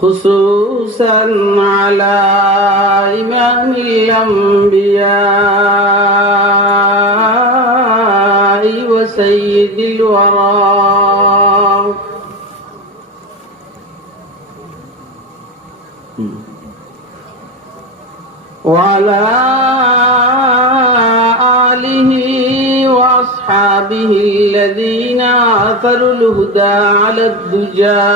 خصوصا على إمام الأنبياء وسيد الورى وعلى آله وأصحابه الذين آثروا الهدى على الدجى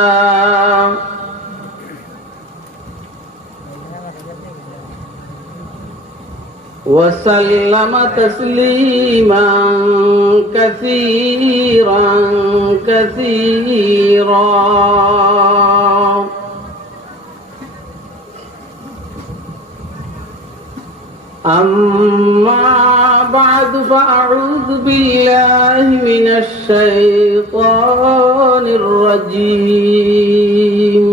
وسلم تسليما كثيرا كثيرا. أما بعد فأعوذ بالله من الشيطان الرجيم.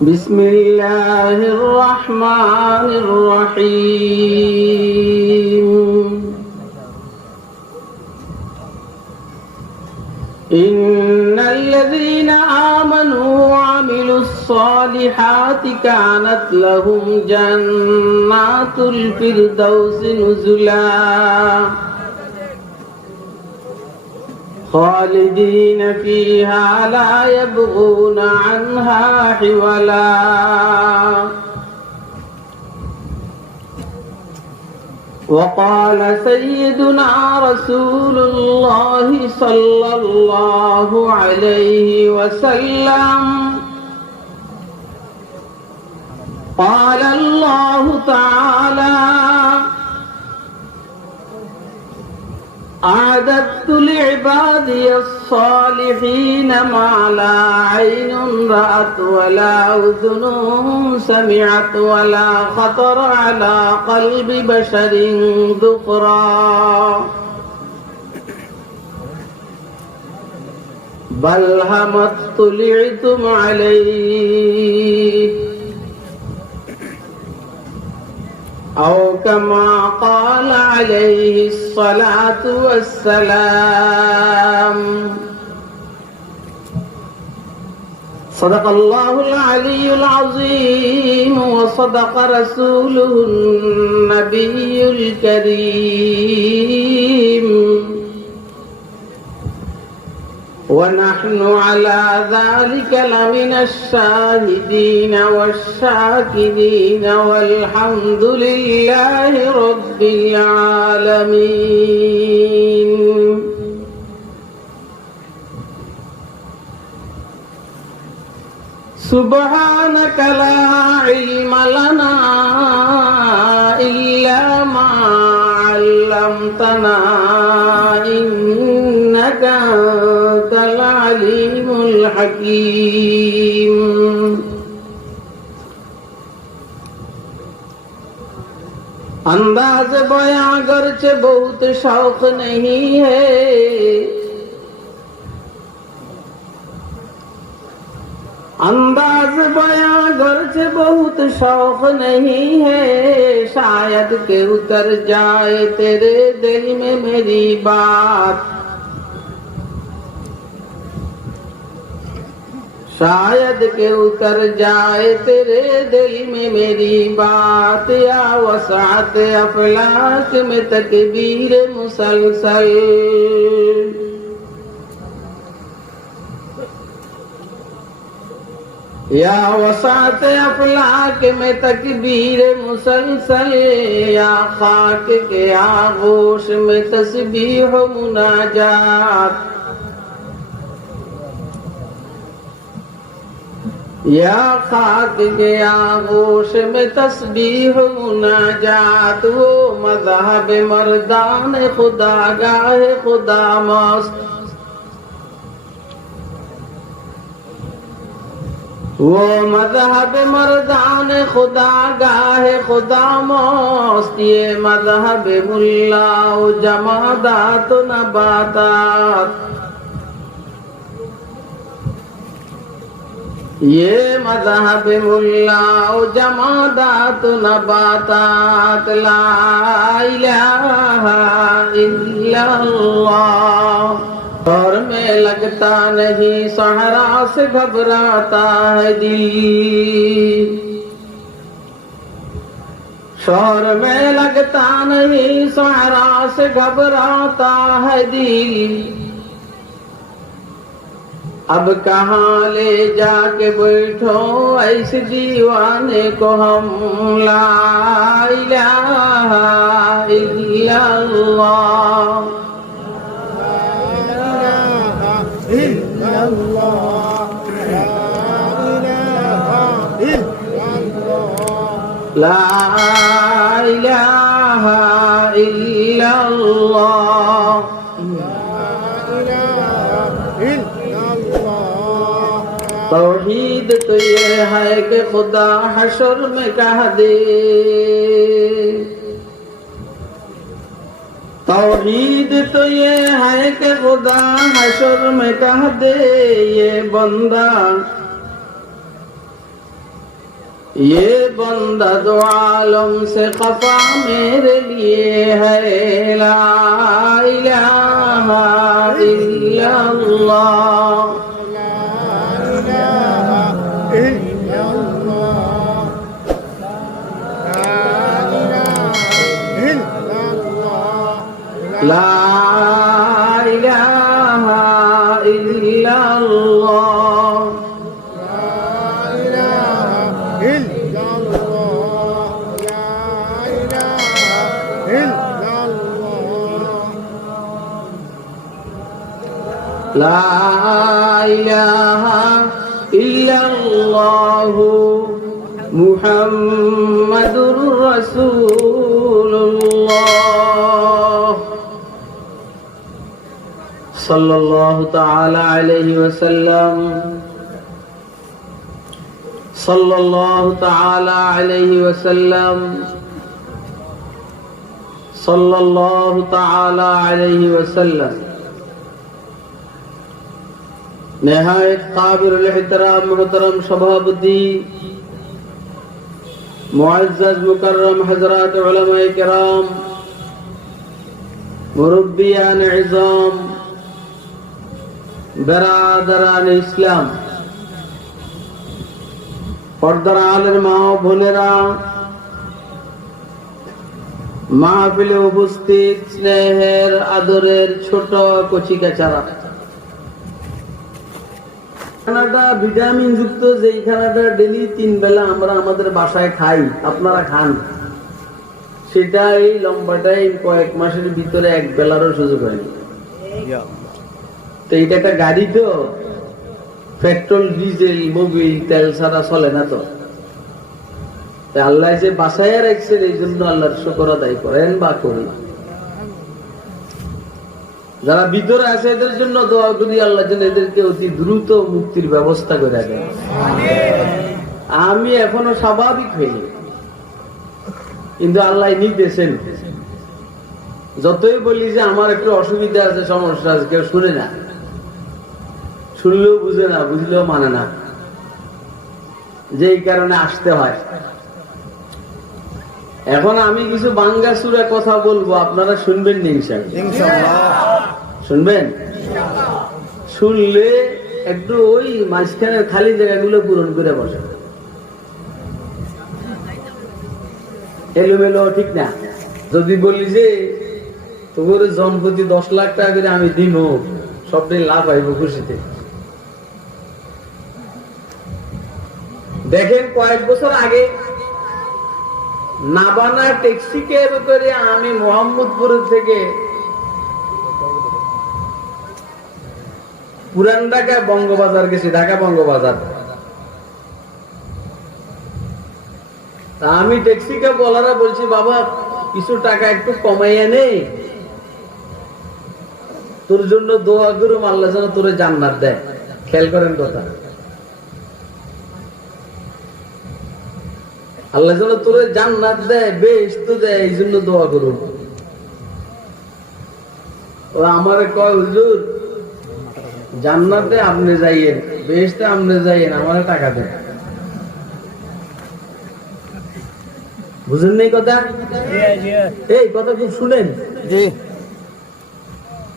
بسم الله الرحمن الرحيم. إن الذين آمنوا وعملوا الصالحات كانت لهم جنات الفردوس نزلا خالدين فيها لا يبغون عنها حولا. وقال سيدنا رسول الله صلى الله عليه وسلم قال الله تعالى أعددت لعبادي الصالحين ما لا عين رأت ولا أذن سمعت ولا خطر على قلب بشر ذكرا بل هم اطلعتم عليه أو كما قال عليه الصلاة والسلام. صدق الله العلي العظيم وصدق رسوله النبي الكريم ونحن على ذلك لمن الشاهدين والشاكرين والحمد لله رب العالمين. سبحانك لا علم لنا إلا ما علمتنا إنك أنت العليم الحكيم. अंदाज बयां गर्चे बहुत शौक नहीं है, अंदाज बयां गर्चे बहुत शौक नहीं है, शायद के उतर जाए तेरे दिल में मेरी बात, शायद के उतर जाए तेरे दिल में मेरी बात। या वसात अफलाक में तकबीर मुसलसल, या वसात अफलाक में तकबीर मुसलसल, या खाक के आगोश में तस्बीह मुनाजात, या खाक के आगोश में तस्बीह मुनाजात। वो मज़हब मर्दान खुदागाह खुदा मस्त, वो मज़हब मर्दान खुदागाह खुदा मस्त, ये मज़हब मुल्ला जमादात नबातात, ये मज़हब मुल्ला जमादात नबातात। ला इलाहा इल्लल्लाह शोर में लगता नहीं सहरा से घबराता है दिल, शोर में लगता नहीं सहरा से घबराता है दिल, अब कहाँ ले जाके बैठो ऐसे दीवाने को हम, ला इलाहा इल्लल्लाह, ला इलाहा इल्लल्लाह। तौहीद तो ये है कि खुदा हशर में कह दे, तौहीद तो ये है कि खुदा हशर में कह दे, ये बंदा दो आलम से खफा मेरे लिए है, ला इलाहा इल्लल्लाह, ला इलाहा इल्लल्लाह, ला इलाहा इल्लल्लाह मुहम्मदुर रसूलुल्लाह सल्लल्लाहु ताला अलैहि वसल्लम, सल्लल्लाहु ताला अलैहि वसल्लम, सल्लल्लाहु ताला अलैहि वसल्लम। निहायत काबिल एहतराम मोहतरम सभापति, मुअज़्ज़ज़ मुकर्रम हज़रात उलमाए किराम, मुरब्बियान इज़ाम, बेरादरान इस्लाम, पर्दार आलेर मा ও বোনেরা, মাহফিলে উপস্থিত স্নেহের আদরের ছোট কচিকাচারা, খানাটা ভিটামিন যুক্ত, যেই খানাটা ডেলি 3 বেলা আমরা আমাদের বাসায় খাই, আপনারা খান, সেটা এই লম্বাটাই কয়েক মাসের ভিতরে এক বেলারও সুযোগ হয়নি। তো এটা একটা গাড়ি, তো পেট্রোল ডিজেল মোবিল তেল ছাড়া চলে না। তো আল্লাহ যে বাঁচাইয়া রাখছেন, এই জন্য আল্লাহর শুকর আদায় করেন বা করি। যারা ভিতরে আছে এদের জন্য দোয়া করি, আল্লাহ যেন এদেরকে অতি দ্রুত মুক্তির ব্যবস্থা করে দেন। আমি এখনো স্বাভাবিক হইনি, কিন্তু আল্লাহ নিতেছেন। যতই বলি যে আমার একটু অসুবিধা আছে, সমস্যা আছে, কেউ শুনে না, শুনলেও বুঝে না, বুঝলেও মানে না, যেই কারণে আসতে হয়। এখন আমি কিছু বাংলা সুরে কথা বলবো, আপনারা শুনবেন না ইনশাআল্লাহ? শুনবেন? শুনলে একটু ওই মাঝখানের খালি জায়গাগুলো পূরণ করে বসে। এলোমেলো ঠিক না। যদি বলি যে তোর জনপ্রতি 10 লাখ টাকা করে আমি দিব, সবটাই লাভ হইব খুশিতে। দেখেন, কয়েক বছর আগে নাবানা ট্যাক্সি ক্যাব করে আমি মোহাম্মদপুর থেকে পুরান ঢাকা বঙ্গবাজার গেছি, ঢাকা বঙ্গবাজার। আমি ট্যাক্সি ক্যাব বলারা বলছি, বাবা কিছু টাকা একটু কমাইয়া নে, তোর জন্য দোয়া করুম, আল্লাহ যেন তোরে জান্নাত দেয়। খেয়াল করেন কথা, আল্লাহ যেন তোরে জান্নাত দেয়, বেহেশত দেয়, এই জন্য দোয়া করুন। ও আমারে কয়, হুজুর জান্নাতে আপনি যাইয়েন, বেহেশতে আপনি যাইয়েন, আমারে টাকা দেন। বুঝেন নাই কথা? এই কথা খুব শুনেন।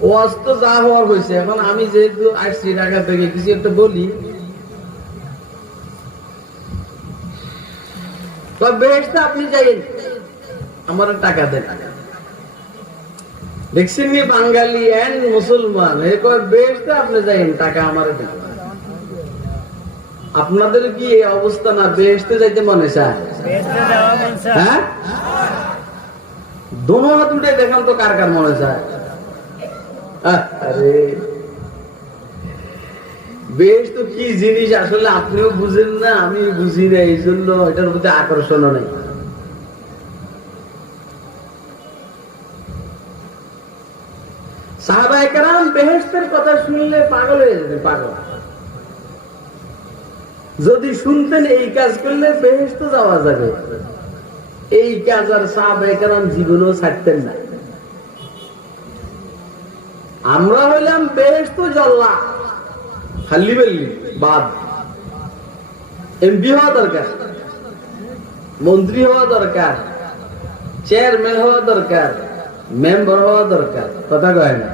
ওয়াজ তো যা হওয়ার হয়েছে, এখন আমি যেহেতু আসছি ঢাকা থেকে কিছু একটা বলি। বেহেশতে আপনি যাইন, আমার টাকা দেন। দেখছেন নি বাঙালি এন্ড মুসলমান বেহেশতে আপনি যাইন, টাকা আমার দেন। আপনাদের কি এই অবস্থা না? বেহেশতে যাইতে মনে চায়? হ্যাঁ, দোনো হাত উঠে দেখান তো কার কার মনে চায়। আরে বেহেশত কি জিনিস আসলে আপনিও বুঝেন না, আমি বুঝি না, এই জন্য এটার প্রতি আকর্ষণ নেই। সাহাবায়ে কেরাম বেহেশতের কথা শুনলে পাগল হয়ে যাবে, পাগল। যদি শুনতেন এই কাজ করলে বেহেশতে যাওয়া যাবে, এই কাজ আর সাহাবায়ে কেরাম জীবনেও ছাড়তেন না। আমরা হইলাম বেহেশত জল্লা, খালি বেল্লি বাদ। এমপি হওয়া দরকার, মন্ত্রী হওয়া দরকার, চেয়ারম্যান হওয়া দরকার, মেম্বার হওয়া দরকার, কথা কয় না?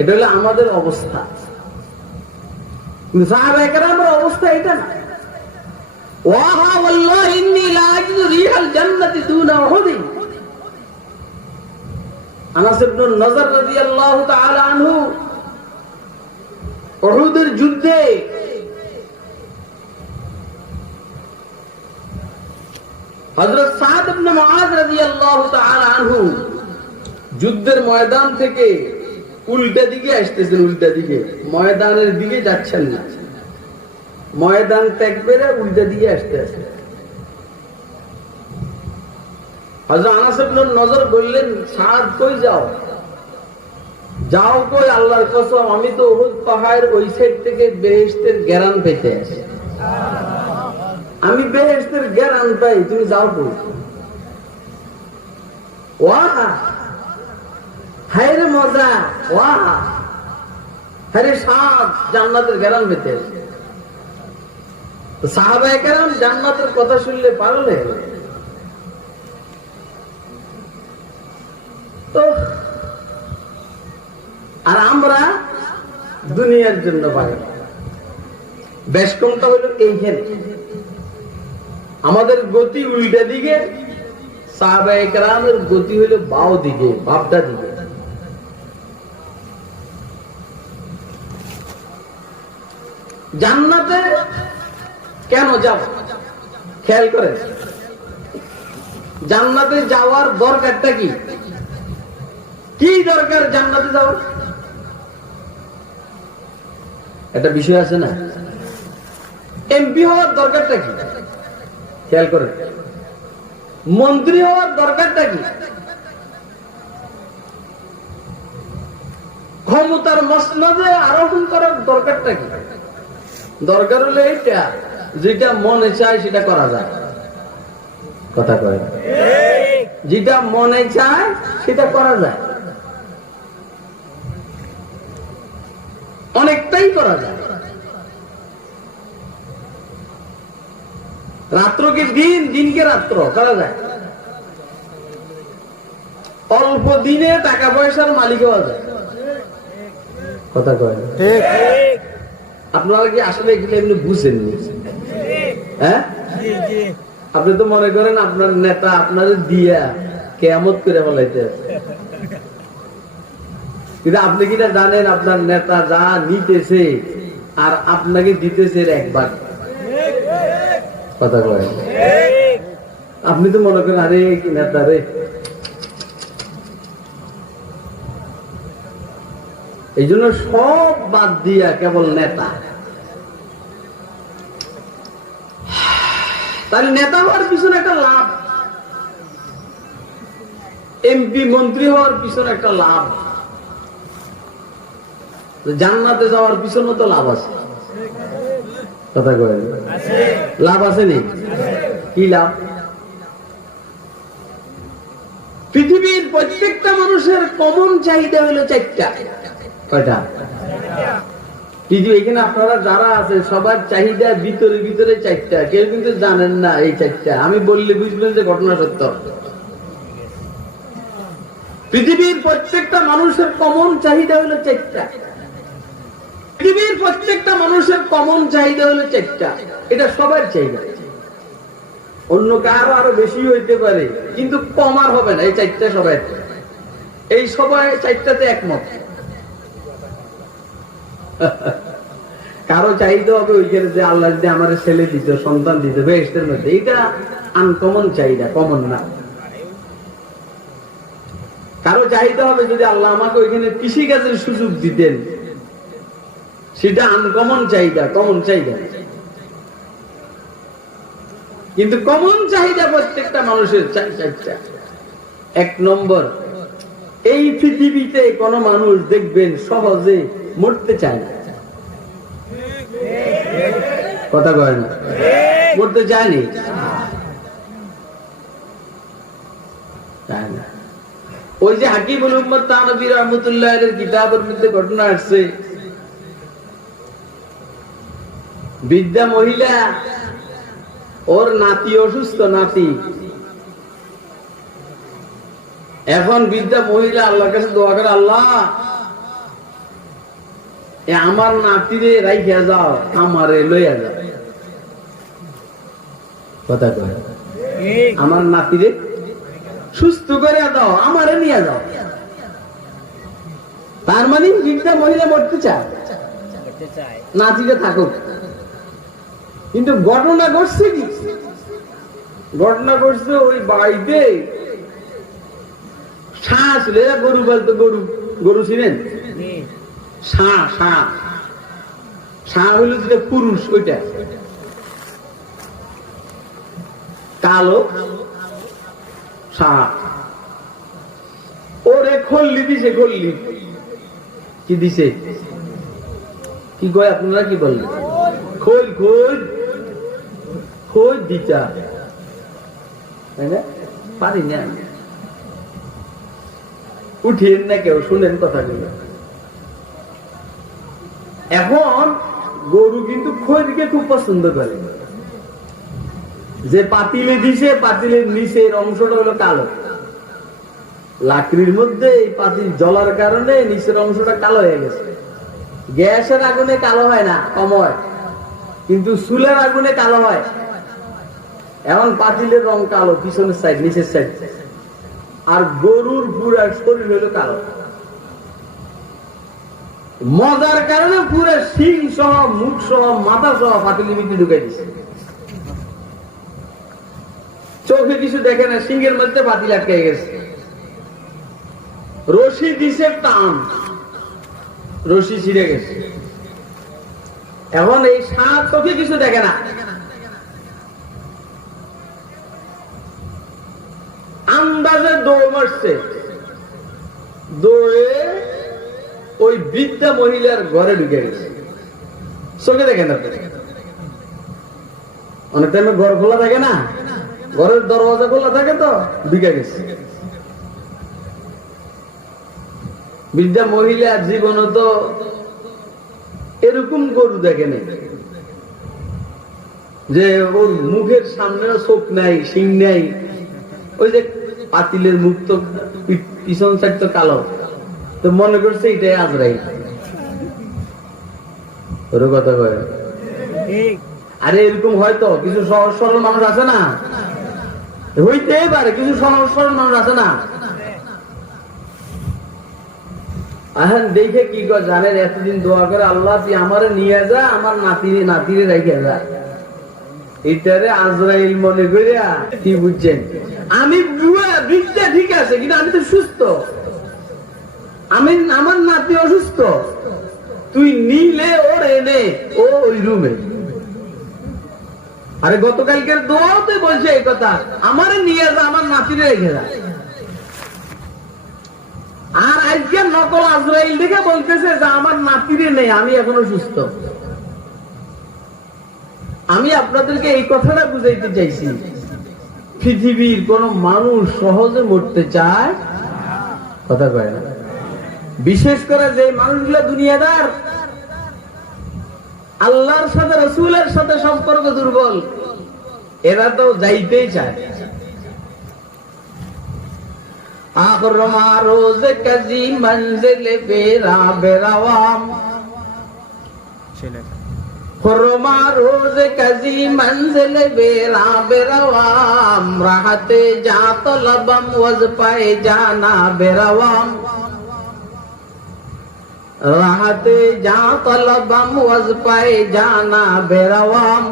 এটা হলো আমাদের অবস্থা। কিন্তু সাহাবায়ে কেরামের অবস্থা এটা না। ওয়াহা ওয়াল্লাহি ইন্নী লা আজিদু রিহাল জান্নাতি দুনা উহুদ। আনাস ইবনে নজর রাদিয়াল্লাহু তাআলা আনহু উহুদের যুদ্ধে হযরত সাদ ইবনে মুআয রাদিয়াল্লাহু তাআলা আনহু যুদ্ধের ময়দান থেকে উল্টা দিকে আসতেছেন, উল্টা দিকে, ময়দানের দিকে যাচ্ছেন না, ময়দান ত্যাগ করে উল্টা দিকে আসতেছেন। হযরত আনাস ইবনে নজর বললেন, সাদ কই যাও? যাও কই? আল্লাহর কসম, আমি তো উহুদ পাহাড়ের ওই সাইড থেকে বেহেশতের ঘেরান পেতে আসি। আমি বেহেশতের ঘেরান পাই, তুমি যাও কই? ওয়াহ, হায়রে মজা, ওয়াহ, হায়রে সাদ, জান্নাতের ঘেরান পেতে আসি। সাহাবায়ে কেরাম জান্নাতের কথা শুনলে পাগল হয়ে গেল। তো আর আমরা দুনিয়ার জন্য পাগল। বেশ কমটা হইল এইখানে, আমাদের গতি উল্টা দিকে, সাহাবায়ে কেরামের গতি হইল বাও দিকে, বাপটা দিকে। জান্নাতে কেন যাব খেয়াল করেন, জান্নাতে যাওয়ার দরকারটা কি? কি দরকার জান্নাতে যাওয়ার? একটা বিষয় আছে না, এমপি হওয়ার দরকারটা কি? খেয়াল করেন, মন্ত্রী হওয়ার দরকারটা কি? ক্ষমতার মসনদে আরোহণ করার দরকারটা কি? দরকার হলো এটা, যেটা মনে চায় সেটা করা যায়, কথা কয়, যেটা মনে চায় সেটা করা যায়, অনেকটাই করা যায়। রাত্রকে দিন, দিনকে রাত্র করা যায়। অল্প দিনে টাকা পয়সার মালিক হওয়া যায়, কথা কয়। আপনারা কি আসলে এগুলো এমনি বুঝেননি? হ্যাঁ, আপনি তো মনে করেন আপনার নেতা আপনাদের দিয়া কিয়ামত করে বলাইতে, কিন্তু আপনি কিনা জানেন আপনার নেতা যা নিতেছে আর আপনাকে দিতেছে একবার, কথা কয়। আপনি তো মনে করেন আরে কি নেতা রে, এই জন্য সব বাদ দিয়া কেবল নেতা। তাহলে নেতা হওয়ার পিছনে একটা লাভ, এমপি মন্ত্রী হওয়ার পিছনে একটা লাভ, জান্নাতে যাওয়ার পিছনে তো লাভ আছে, কথা কয়। লাভ আছে নি? কি লাভ? পৃথিবীর প্রত্যেকটা মানুষের কমন চাহিদা হলো চারটা। কয়টা? কিন্তু এখানে আপনারা যারা আছে সবার চাহিদা ভিতরে ভিতরে চারটা, কেউ কিন্তু জানেন না এই চারটা। আমি বললে বুঝবেন যে ঘটনা সত্য। পৃথিবীর পৃথিবীর প্রত্যেকটা মানুষের কমন চাহিদা হলো চারটা। পৃথিবীর প্রত্যেকটা মানুষের কমন চাহিদা হলো চারটা, এটা সবার চাহিদা। অন্য কারো আরো বেশি হইতে পারে, কিন্তু কম আর হবে না। এই চারটা সবাই, এই সবাই চারটাতে একমত। কারো চাহিদা হবে ওইখানে যে আল্লাহ যদি আমার ছেলে দিত, সন্তান দিত বেহেশতের মধ্যে, এটা আনকমন চাহিদা, কমন না। কারো চাহিদা হবে যদি আল্লাহ আমাকে ওইখানে কৃষি কাজের সুযোগ দিতেন, সেটা আনকমন চাহিদা, কমন চাহিদা। কিন্তু কমন চাহিদা প্রত্যেকটা মানুষের চারটা। এক নম্বর, এই পৃথিবীতে কোন মানুষ দেখবেন সহজে মরতে চায় না। কথা কয় না, মরতে চায়নি, চায় না। ওই যে হাকিমুল উম্মত তানবী রাহমাতুল্লাহ আলাইহির কিতাবের মধ্যে ঘটনা আসছে, বৃদ্ধা মহিলা, ওর নাতি অসুস্থ, নাতি। এখন বৃদ্ধা মহিলা আল্লাহর কাছে দোয়া করে, আল্লাহ আমার নাতিরে রাইখা যাও, আমারে লইয়া যাও। কথা কয়, আমার নাতিরে সুস্থ করে দাও, আমারে নিয়ে যাও। তার মানে বৃদ্ধা মহিলা মরতে চায়, নাতিরে থাকুক। কিন্তু ঘটনা ঘটছে কি? ঘটনা ঘটছে ওই বাড়িতে ষাঁ ছিল। এরা গরু পালতো, গরু ছিলেন ষাঁ হইল যেটা পুরুষ, ওইটা কালো ষাঁ। ওরে খল্লি দিছে, খল্লি কি দিছে, কি কয় আপনারা কি বললেন? খোল খোল খোল দিতা, পারি না। উঠিয়েন না কেউ, শুনেন কথাগুলো। এখন গরু কিন্তু খৈরকে খুব পছন্দ করে। যে পাতিলে দিছে, পাতিলের নিচের অংশটা হলো কালো। লাকড়ির মধ্যে এই পাতিল জ্বলার কারণে নিচের অংশটা কালো হয়ে গেছে। গ্যাসের আগুনে কালো হয় না, কম হয়, কিন্তু চুলের আগুনে কালো হয়। এখন পাতিলের রং কালো, পিছনের সাইড, নিচের সাইড। আর গরুর পুরা শরীর হলো কালো। মজার কারণে পুরো শিং সহ, মুখ সহ, মাথা সহ পাতিলের ভিতরে ঢুকাই দিচ্ছে। চোখে কিছু দেখে না, সিংহের মধ্যে পাতিল আটকে গেছে। রশি দিছে টান, রশি ছিঁড়ে গেছে। এখন এই সাপ চোখে কিছু দেখে না, আন্দাজে দৌড় মারছে। দৌড়ে ওই বৃদ্ধা মহিলার ঘরে ঢুকে গেছে। চোখে দেখে না, অনেক টাইমে ঘর খোলা থাকে না, ঘরের দরওয়াজা খোলা থাকে, তো ঢুকে গেছে। বৃদ্ধা মহিলা জীবনে তো এরকম গরু দেখেনি, যে ওর মুখের সামনেও চোখ নাই, শিং নাই। ওই যে পাতিলের মুখ তো পিছন সাইড তো কালো, তো মনে করছে এটাই আজরাইল। ওর কথা কয়, আরে এরকম হয়তো কিছু সহজ সরল মানুষ আছে না, হইতেই পারে কিছু সহজ সরল মানুষ আছে না। এখন দেখে কি কর জানেন, এতদিন দোয়া করে, আল্লাহ তুই আমারে নিয়ে যা, আমার নাতিরে রেখে যা। এটারে আজরাইল মনে করিয়া কি বুঝছেন, আমি বৃদ্ধা ঠিক আছে, কিন্তু আমি তো সুস্থ, আমার নাতি অসুস্থ, তুই নিলে ওর এনে ও ওই রুমে। আরে গতকালকের দোয়াতে বলছে এই কথা, আমারে নিয়ে যা, আমার নাতিরে রেখে যা। আর আজকে নকল আজরাইল দেখে বলতেছে যে আমার নাতিরে নেই, আমি এখনো সুস্থ। আমি আপনাদেরকে এই কথাটা বুঝাইতে চাইছি, পৃথিবীর কোন মানুষ সহজে মরতে চায়, কথা কয় না। বিশেষ করে যে মানুষগুলো দুনিয়াদার, আল্লাহর সাথে রাসূলের সাথে সম্পর্ক দুর্বল, এরা তো যাইতেই চায়। आखरमा रोज कजी मंजिल बेरा बेरावाम खुरमा रोज कजी मंजिल बेरा बेरावाम राहते जा तलबम वज पाए जाना बेरावाम राहते जा तलबम वज पाए जाना बेरावाम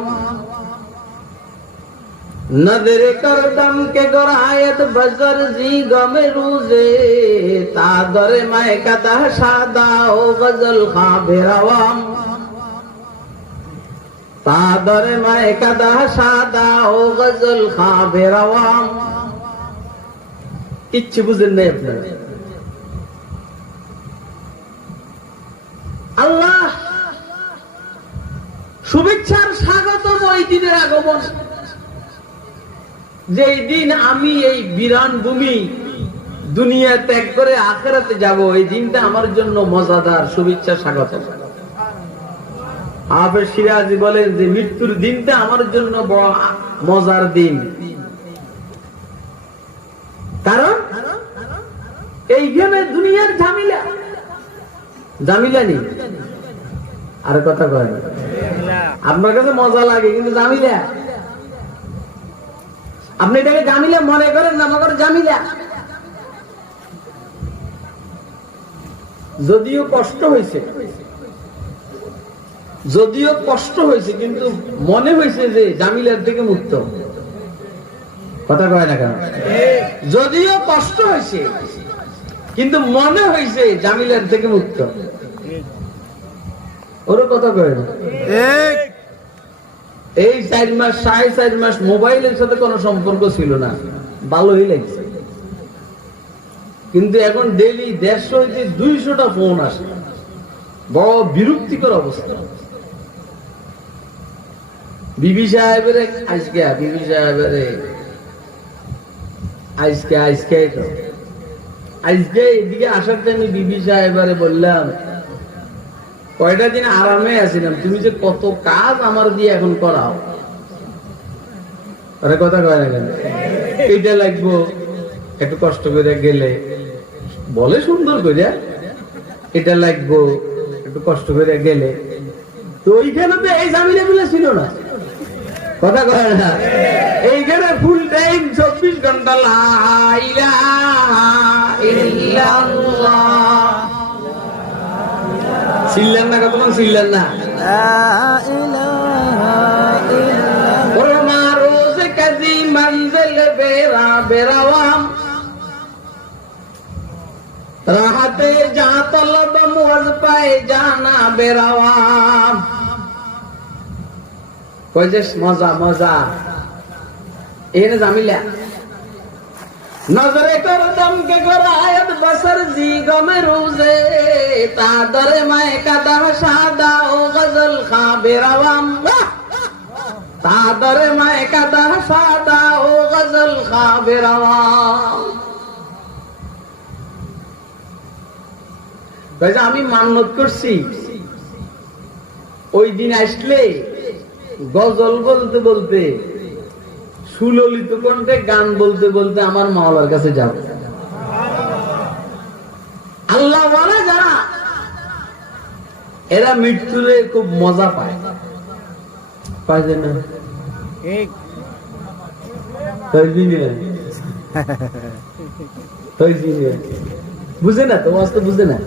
नजर करदम के गोरायत buzzer ji game रूजे Tadar my कदा शादा ओ गजल खा बेरावाम तादर माय कदा शादा ओ गजल खा बेरावाम किच्छु बुझेन নাই আপনারা আল্লাহ শুভেচ্ছার স্বাগতম ওই দিনের আগমন যেই দিন আমি এই বিরান ভূমি দুনিয়া ত্যাগ করে আখিরাতে যাব এই দিনটা আমার জন্য মজাদার শুভেচ্ছা স্বাগত হাফেজ সিরাজি বলেন যে মৃত্যুর দিনটা আমার জন্য বড় মজার দিন কারণ এইখানে দুনিয়ার ঝামেলা ঝামেলা নেই আর কথা কয় আপনার কাছে মজা লাগে কিন্তু ঝামেলা আপনি এটাকে জামিলা মনে করেন না মগর জামিলা যদিও কষ্ট হয়েছে কিন্তু মনে হয়েছে যে জামিলার থেকে মুক্ত কথা কয় না কেন যদিও কষ্ট হয়েছে কিন্তু মনে হয়েছে জামিলার থেকে মুক্ত ওর কথা কয় না এই 4 মাস 4.5 মাস মোবাইলের সাথে কোনো সম্পর্ক ছিল না ভালোই লাগছে কিন্তু এখন ডেইলি 150 হইতে 200টা ফোন আসে বড় বিরক্তিকর অবস্থা বিবি সাহেবের আজকে এদিকে আসার টাইমে বিবি সাহেবারে বললাম কয়টা দিন আরামে আছিলাম তুমি যে কত কাজ আমার দিয়ে এখন করাও আরে কথা কয় না কেন এইটা লাগবো একটু কষ্ট করে গেলে বলে সুন্দর করে এটা লাগবো একটু কষ্ট করে গেলে তো ওইখানে তো এই ঝামেলা গুলো ছিল না কথা কয় না এইখানে ফুল টাইম 24 ঘন্টা লা ইলাহা ইল্লাল্লাহ সিল্লান না কতক্ষণ সিল্লান না রোজ কাজী মঞ্জিল বেরা বেরাওয়াম রাহাতে যা তলব মুজ পায়ে জানা বেরাওয়াম কইজেস মজা মজা এনে জামিলা नजरे कर दम के गोरायत बसर जी गमे रूजे तादर माय कदा शादा ओ गजल खा बेरावाम तादर माय कदा शादा ओ गजल खा बेरावाम কইছে আমি মান্নত করছি ওই দিন আসলে গজল বলতে বলতে সুললিত কণ্ঠে গান বলতে বলতে আমার মাওলার কাছে যাব আল্লাহ ওয়ালা যারা এরা মৃত্যুরে খুব মজা পায় পায় না বুঝে না তো ওয়াজ তো বুঝে না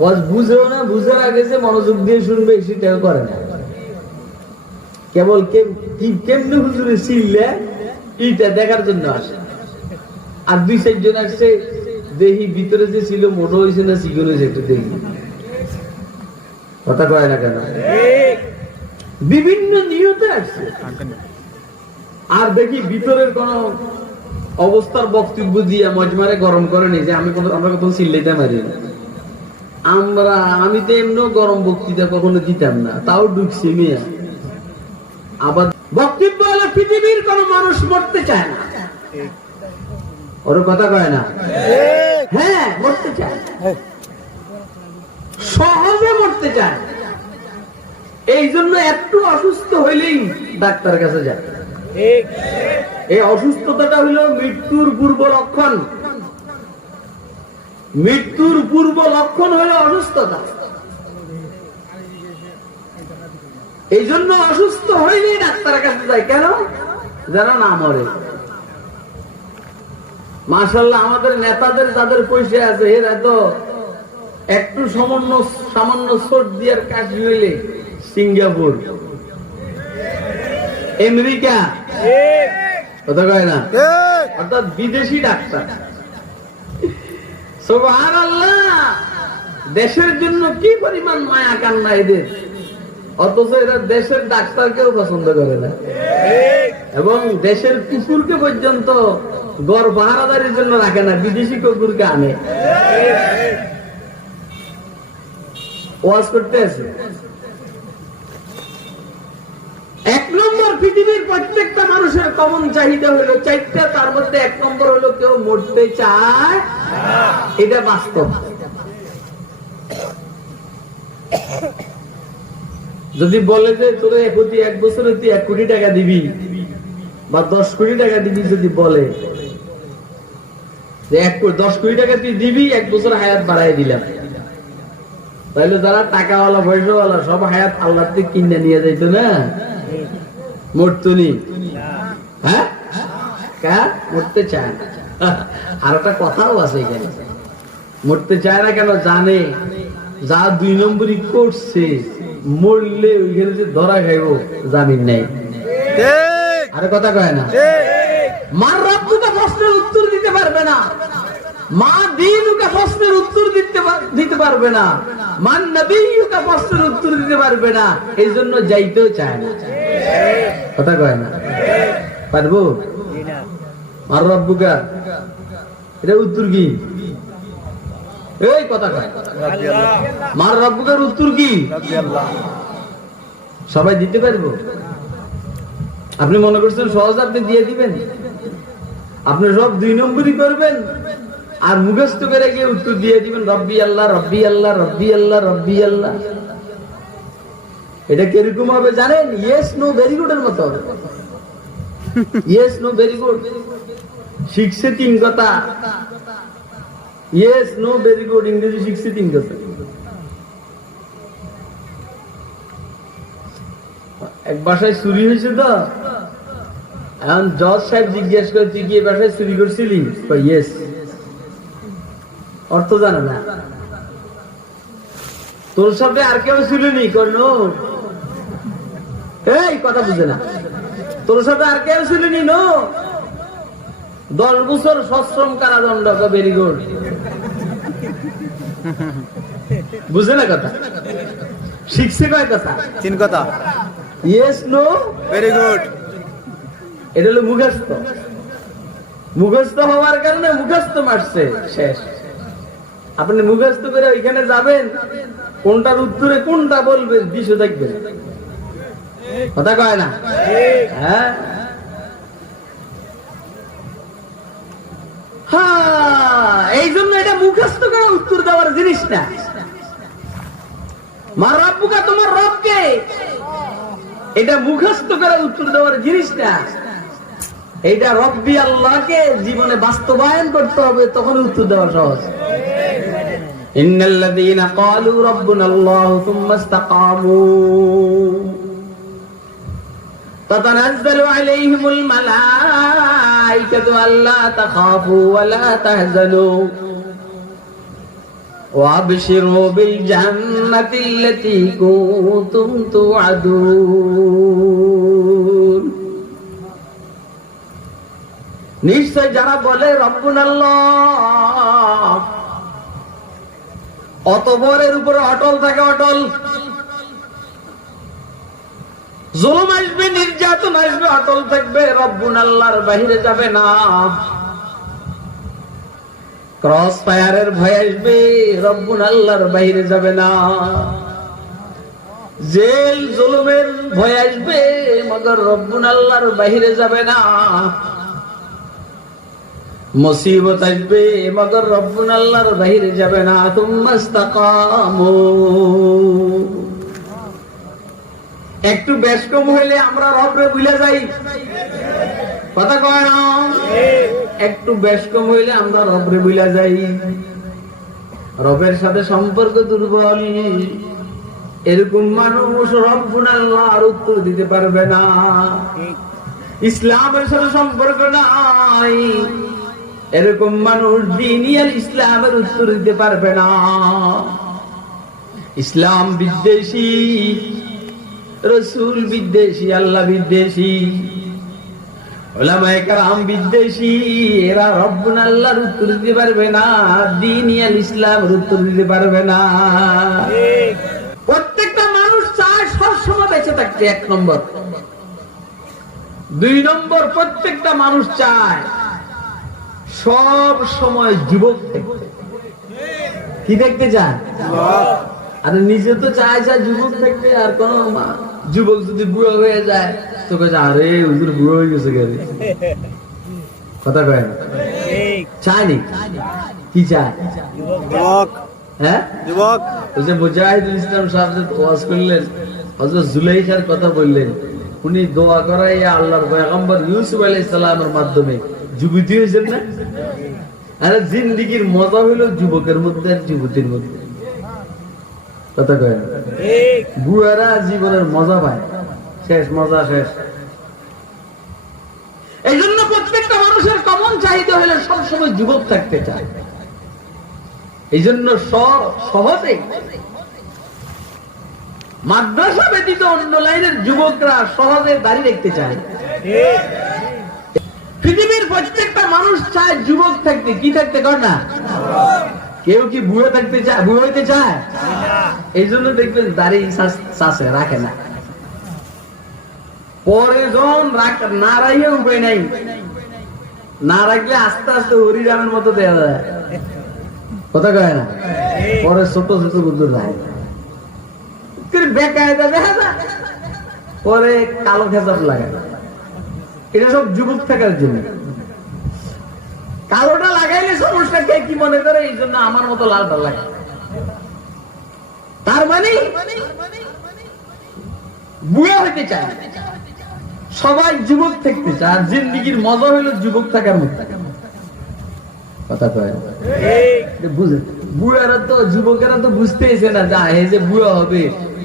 ওয়াজ বুঝেও না বুঝার আগে যে মনোযোগ দিয়ে শুনবে সেটাও করে না কেবল কেমনে হুজুরে ছিললে এইটা দেখার জন্য আসে আর 2-4 জন আসছে দেখি ভিতরে যে ছিল মোটো হয়েছে না সিগল হয়েছে একটু দেখি কথা কয় না কেন বিভিন্ন নিয়তে আসছে আর দেখি ভিতরের কোন অবস্থার বক্তব্য দিয়ে মজমারে গরম করে নি যে আমরা কত চিল্লাইতে মারি আমি তো এমনিও গরম বক্তৃতা কখনো দিতাম না তাও ঢুকছি মেয়ে আবার বক্তব্য হলো পৃথিবীর কোন মানুষ মরতে চায় না ওর কথা কয় না হ্যাঁ মরতে চায় সহজে মরতে চায় এই জন্য একটু অসুস্থ হইলেই ডাক্তার কাছে যায় এই অসুস্থতাটা হলো মৃত্যুর পূর্ব লক্ষণ। মৃত্যুর পূর্ব লক্ষণ হলো অসুস্থতা। এই জন্য অসুস্থ হইলেই ডাক্তারের কাছে যায়, কেন? যেন না মরে। মাশাআল্লাহ, আমাদের নেতাদের যাদের পয়সা আছে এরা তো একটু সামান্য সর্দিয়ার কাশি হইলে সিঙ্গাপুর, আমেরিকা, কথা কয় না, অর্থাৎ বিদেশি ডাক্তার। সুবহানাল্লাহ, দেশের জন্য কি পরিমাণ মায়া কান্না এদের, অথচ এরা দেশের ডাক্তারকেও পছন্দ করে না এবং দেশের কুকুরকে পর্যন্ত গড় পাহারাদারির জন্য রাখে না, বিদেশি কুকুরকে আনে। ওয়াজ করতে আছে। এক নম্বর, পৃথিবীর প্রত্যেকটা মানুষের কমন চাহিদা হলো চারটা, তার মধ্যে এক নম্বর হলো কেউ মরতে চায়, এটা বাস্তব। যদি বলে যে তোরে প্রতি এক বছরে তুই 1 কোটি টাকা দিবি বা 10 কোটি টাকা দিবি, যদি বলে যে 10 কোটি টাকা তুই দিবি, 1 বছর হায়াত বাড়াই দিলাম, তাহলে যারা টাকাওয়ালা পয়সাওয়ালা সব হায়াত আল্লাহ থেকে কিনে নিয়ে যাইত না, মরতনি। হ্যাঁ, মরতে চায় না। আর একটা কথাও আছে এখানে, মরতে চায় না কেন? জানে যা 2 নম্বরই করছে মরলে ওইখানে যে ধরা খাইব জামিন নাই। আরে কথা কয় না? মার রব্বুকা প্রশ্নের উত্তর দিতে পারবে না, মা দীনুকা প্রশ্নের উত্তর দিতে পারবে না, মান নবিয়ুকা প্রশ্নের উত্তর দিতে পারবে না, এই জন্য যাইতেও চায় না। কথা কয় না? পারবো? মার রব্বুকা, এটা উত্তর কি? এই কথা কয়, মার রব্বুকার উত্তর কি? সবাই দিতে পারবো? আপনি মনে করছেন সহজ আপনি দিয়ে দিবেন? আপনি সব 2 নম্বরই করবেন আর মুখস্থ করে গিয়ে উত্তর দিয়ে দিবেন রব্বি আল্লাহ, রব্বি আল্লাহ, রব্বি আল্লাহ, রব্বি আল্লাহ। এটা কিরকম হবে জানেন? ইয়েস নো ভেরি গুড এর মতো হবে। ইয়েস নো ভেরি গুড শিখছে 3 কথা। ইয়েস নো ভেরি গুড ইংরেজি শিখছে 3 কথা। এক বাসায় চুরি হয়েছে তো, এখন জজ সাহেব জিজ্ঞেস করে তুই কি বাসায় চুরি করছিলি? ইয়েস। অর্থ জানে না। তোর সাথে আর কেউ ছিলনি? নো। এই কথা বুঝে না। তোর সাথে আর কেউ ছিলনি? নো। 10 বছর সশ্রম কারাদণ্ড। Very good. বুঝে না কথা? শিখছে কয় কথা? 3 কথা। Yes no very good. এটা হলো মুখস্থ। মুখস্থ হওয়ার কারণে মুখস্থ মারছে, শেষ। আপনি মুখস্থ করে ওইখানে যাবেন, কোনটার উত্তরে কোনটা বলবেন দিশে দেখবেন। কথা কয় না? হ্যাঁ, এই জন্য এটা মুখস্থ করে উত্তর দেওয়ার জিনিস না। মা রব্বুকা, তোমার রবকে, এটা মুখস্থ করে উত্তর দেওয়ার জিনিস না। এইটা রব্বি আল্লাহকে জীবনে বাস্তবায়ন করতে হবে, তখন উত্তর দেওয়া সহজ। ইন্নাল্লাযীনা ক্বালু রাব্বুনাল্লাহু থুম্মা ইসতাকামু তাতানাজ্জালু আলাইহিমুল মালায়েকাতু আল্লা তাখাফু ওয়া লা তাহজানু وابشروا بالجنة التي كنتم توعدون। নিশ্চয় যারা বলে রব্বুনাল্লাহ, অতঃপরের উপরে অটল থাকে, অটল। জুলুম আসবে, নির্যাতন আসবে, অটল থাকবে, রব্বুনাল্লাহর বাইরে যাবে না। ক্রস ফায়ারের ভয় আসবে, রব্বুনাল্লাহর বাইরে যাবে না। জেল জুলুমের ভয় আসবে, মগর রব্বুনাল্লাহর বাইরে যাবে না। মুসিবত আসবে, মগর রব্বুনাল্লাহর বাইরে যাবে না। তুম্মা ইসতাকামু, একটু বেশ কম হইলে আমরা রবরে ভুলে যাই, কথা কয় না? একটু বেশ কম হইলে আমরা রবরে ভুলে যাই, রবের সাথে সম্পর্ক দুর্বল। এরকম মানুষ রব্বুল আল্লাহর উত্তর দিতে পারবে না। ইসলামের সাথে সম্পর্ক নাই, এরকম মানুষ দ্বীনিয়াল ইসলামের উত্তর দিতে পারবে না। ইসলাম বিদ্বেষী, রাসূল বিদ্বেষী, আল্লাহ বিদ্বেষী, উলামায়ে কেরাম বিদ্বেষী। এরা রব্বুল আল্লাহর উত্তর দিতে পারবে না, দ্বীনিয়াল ইসলামের উত্তর দিতে পারবে না। প্রত্যেকটা মানুষ চায় সবসময় বেঁচে থাকতে, 1 নম্বর। 2 নম্বর, প্রত্যেকটা মানুষ চায় সব সময় যুবক থাকতে। কি দেখতে চায়? আর নিজে তো চায় যুবক থাকতে। আর কোন যুবক যদি বুড়ো হয়ে যায় তো কে আরে হুজুর বুড়ো হয়ে গেছে, কথা কয় না? চায়নি? কি চায়? যুবক। হ্যাঁ, যুবক। ওই যে মুজাহিদুল ইসলাম সাহেব ওয়াজ করলেন, হযরত জুলাইখার কথা বললেন, উনি দোয়া করাইয়া আল্লাহর পয়গম্বর ইউসুফ আলাইহিস সালামের মাধ্যমে যুবতী হয়েছেন না? আরে জিন্দেগীর মজা হলো যুবকের মধ্যে আর যুবতীর মধ্যে, কথা কয় না? বুড়ারা জীবনের মজা পায়, শেষ মজা শেষ। এই জন্য প্রত্যেকটা মানুষের কমন চাহিদা হলো সবসময় যুবক থাকতে চায়। এই জন্য সহজে মাদ্রাসা ব্যতীত অন্য লাইনের যুবকরা সহজে দাঁড়িয়ে রাখতে চায়। পৃথিবীর প্রত্যেকটা মানুষ চায় যুবক থাকতে। কি থাকতে? কর না, কেউ কি বুড়ো থাকতে চায়? বুড়ো হইতে চায়? এই জন্য দেখবেন দাড়ি চাষে রাখে না, পরে যখন না রাখিয়ে উপায় নাই, না রাখলে আস্তে আস্তে হরিরামের মতো দেওয়া যায়, কথা কয় না? পরে ছোট ছোট বুদ্ধ রায় বেকায়দা দেখা যায়, পরে কালো খেসাব লাগে। এটা সব যুবক থাকার জন্য। কালোটা লাগাইলে সমস্যা, কে কি মনে করে? এই জন্য আমার মতো লালটা লাগে। তার মানে বুড়া হইতে চায়, সবাই যুবক থাকতে চায়। আর জিন্দেগীর মজা হইল যুবক থাকার মধ্যে, কথা কয়? বুঝে বুড়ারা তো, যুবকেরা তো বুঝতেছে না যা এই যে বুড়া হবে,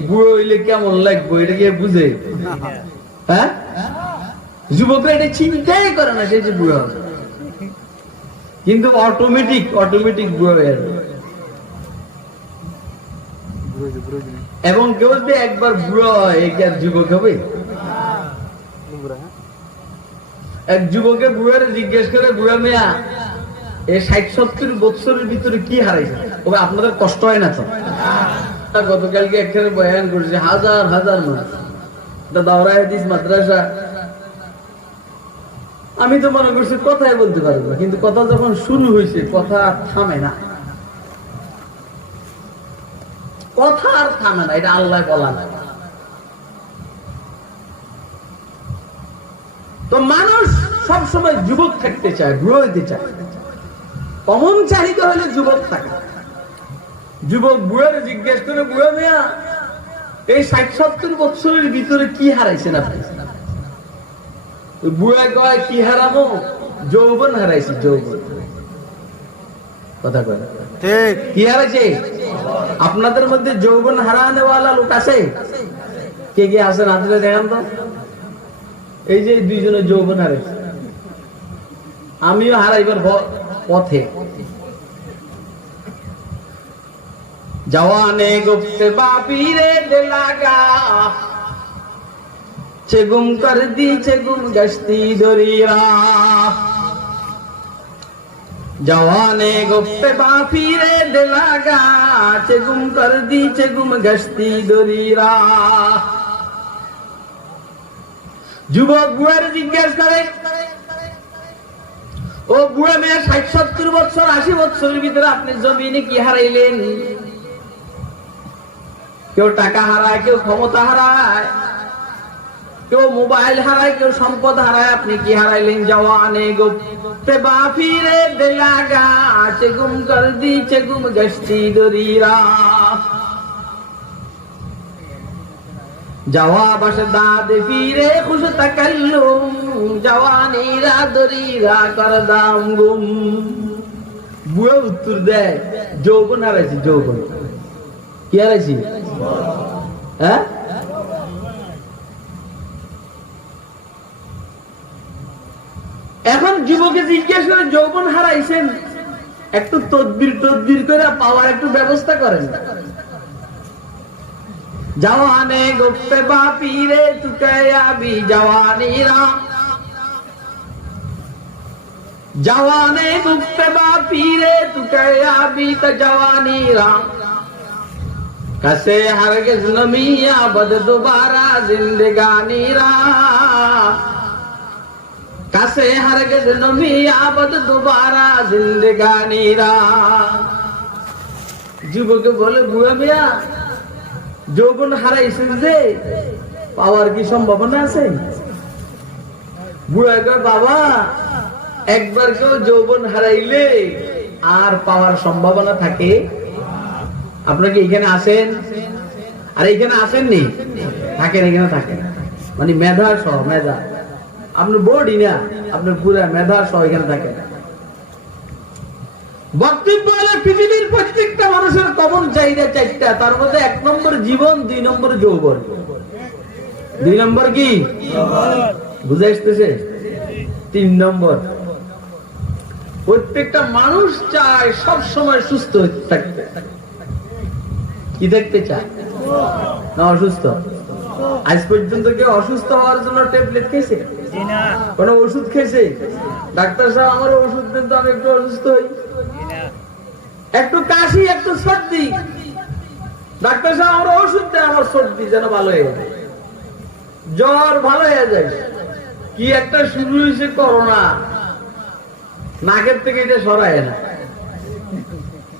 বুড়ো হইলে কেমন লাগবে এটা কে বুঝে? হ্যাঁ, যুবকরা এটা চিন্তাই করে না সেই যে বুড়া হবে, কিন্তু অটোমেটিক বুড়ো হয়ে যাবে। এবং কেউ যদি একবার বুড়ো হয়, কি আর যুবক হবে? এক যুবকে বুড়ারে জিজ্ঞেস করে, বুড়া মেয়া এই 60-70 বছরের ভিতরে কি হারাইছে? ওকে আপনাদের কষ্ট হয় না তো? গতকালকে একখানে বয়ান করেছে, হাজার হাজার মানুষ, দাওরা হাদিস মাদ্রাসা। আমি তো মনে করছি কথাই বলতে পারবো না, কিন্তু কথা যখন শুরু হয়েছে কথা থামে না, কথা আর থামে না। এটা আল্লাহ বলা না। তো মানুষ সবসময় যুবক থাকতে চায়, বুড়ো হইতে চায়। কমন চাহিদা হলে যুবক থাকা। যুবক বুড়ার জিজ্ঞেস করে, বুড়া মেয়া এই 60-70 বছরের ভিতরে কি হারাইছেন আপনি? বুড়া কয়, কি হারামো? যৌবন হারাইছি, যৌবন। কথা কয় ঠিক? কি হারাইছে? আপনাদের মধ্যে যৌবন হারানেওয়ালা লোক আছে? কে কে আছেন? হাতে দেখান তো। এই যে 2 জনের যৌবন হারাইছে, আমিও হারাইবার পথে। জওয়ানে গুপ্তে বাপিরে দিলাগা, চেগুম কর দি চেগুম গস্তি দরিয়া। জওয়ানে গুপ্তে বাপিরে দিলাগা, চেগুম কর দি চেগুম গস্তি দরিয়া। যুবক বুড়ার জিজ্ঞেস করে, ও বুড়া মেয়ে 60-70 বছর 80 বছরের ভিতরে আপনি জমিনে কি হারাইলেন? কেউ টাকা হারায়, কেউ ক্ষমতা হারায়, কেউ মোবাইল হারায়, কেউ সম্পদ হারায়, আপনি কি হারাইলেন? জওয়ানে গুপ্তে বাফিরে দিলাগা, চেগুম কর দি চেগুম গস্তি দরিরা। জওয়াবাসে দাদে ফিরে খুশ তাকাল্লুম জওয়ানিরা দরিরা কর দাম গুম। বুড়ো উত্তর দেয় যৌবন হারাইছি, যৌবন কি হারাইছি? হ্যাঁ, এখন যুবকে জিজ্ঞেস করে যৌবন হারাইছেন, একটু তদবির করে পাওয়ার একটু ব্যবস্থা করেন। জওয়ানে গুপ্তে বাপিরে তুকায়াবি জওয়ানিরা, जवाने गुफ्तबा पीरे तू कयाबी त जवानीरा कसे हरगिज नमिया बद दोबारा जिंदगानीरा कसे हरगिज नमिया बद दोबारा जिंदगानीरा। যুবক বলে বুড়া মিয়া যৌবন হারাইছেন যে পাওয়ার কি সম্ভাবনা আছে? বুড়া কয় বাবা একবার কেউ যৌবন হারাইলে আর পাওয়ার সম্ভাবনা থাকে? আপনাকে এখানে আসেন আর এখানে আসেননি, থাকেন এখানে থাকেন, মানে মেধা সহ, মেধা আপনার বডি না, আপনার পুরা মেধা সহ এখানে থাকেন। বক্তব্য হলো পৃথিবীর প্রত্যেকটা মানুষের কমন চাহিদা চারটা, তার মধ্যে 1 নম্বর জীবন, 2 নম্বর যৌবন। 2 নম্বর কি বুঝে আসতেছে? 3 নম্বর প্রত্যেকটা মানুষ চায় সব সময় সুস্থ থাকতে। কি দেখতে চায় না অসুস্থ? আজ পর্যন্ত কেউ অসুস্থ হওয়ার জন্য ট্যাবলেট খেয়েছে? কোন ওষুধ খেয়েছে? ডাক্তার সাহেব আমার ওষুধ দেন তো আমি একটু অসুস্থ হই। একটু কাশি, একটু সর্দি, ডাক্তার সাহেব আমার ওষুধ দেন আমার সর্দি যেন ভালো হয়ে যায়, জ্বর ভালো হয়ে যায়। কি একটা শুরু হয়েছে করোনা, নাকের থেকে এটা সরায় না,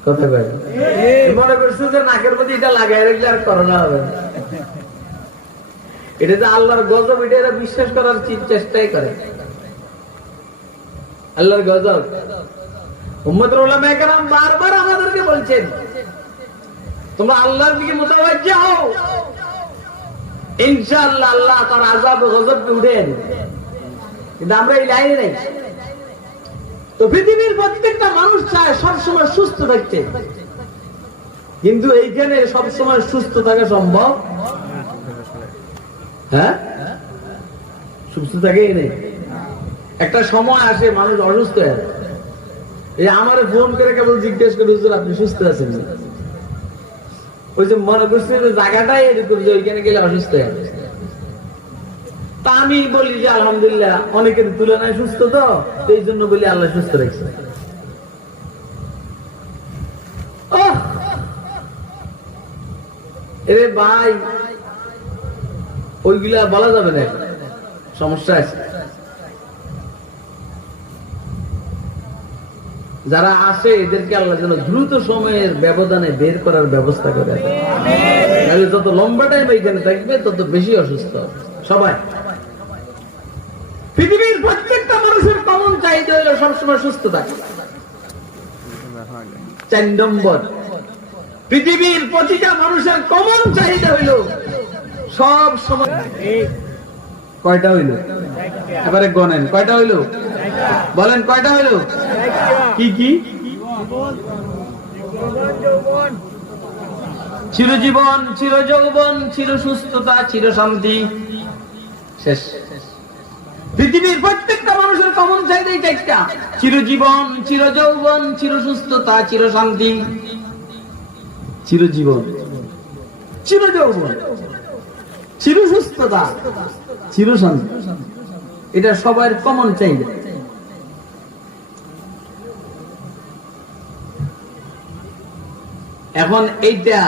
কথা বলে মনে করছে যে নাকের মধ্যে এটা লাগাই রাখলে আর করোনা হবে না। এটা যে আল্লাহর গজব, এটা এরা বিশ্বাস করার চেষ্টাই করে। আল্লাহর গজব। উম্মতের উলামায়ে কেরাম বারবার আমাদেরকে বলছেন তোমরা আল্লাহর দিকে মুতাওয়াজ্জিহ হও, ইনশাআল্লাহ আল্লাহ তার আযাব ও গজবকে উঠেন। কিন্তু আমরা এই লাইনে নেই। তো পৃথিবীর প্রত্যেকটা মানুষ চায় সবসময় সুস্থ থাকতে, কিন্তু এইখানে সবসময় সুস্থ থাকা সম্ভব? হ্যাঁ, সুস্থ থাকেই নেই। একটা সময় আসে মানুষ অসুস্থ হয়ে যায়। এই আমারে ফোন করে কেবল জিজ্ঞেস করে হুজুর আপনি সুস্থ আছেন? ওই যে মনে করছে যে জায়গাটাই এরকম যে ওইখানে গেলে অসুস্থ হয়ে যায়। তা আমি বলি যে আলহামদুলিল্লাহ অনেকের তুলনায় সুস্থ, তো এই জন্য বলি আল্লাহ সুস্থ রেখেছে। এরে ভাই ওইগুলা বলা যাবে না, সমস্যা আছে। যারা আসে এদেরকে আল্লাহ যেন দ্রুত সময়ের ব্যবধানে বের করার ব্যবস্থা করে। যত লম্বা টাইম এইখানে থাকবে তত বেশি অসুস্থ সবাই। পৃথিবীর প্রত্যেকটা মানুষের কমন চাহিদা হলো সবসময় সুস্থ থাকে। 4 নম্বর পৃথিবীর প্রতিটা মানুষের কমন চাহিদা হইল সব সময়। কয়টা হইল? এবারে গণেন কয়টা হইল, বলেন কয়টা হইল? কি কি? চিরজীবন, চির যৌবন, চির সুস্থতা, চির শান্তি। শেষ। পৃথিবীর প্রত্যেকটা মানুষের কমন চাহিদা এই 4টা: চিরজীবন, চির যৌবন, চির সুস্থতা, চির শান্তি। চিরজীবন, চির যৌবন, চির সুস্থতা, চির শান্তি, এটা সবার কমন চাহিদা। এখন এইটা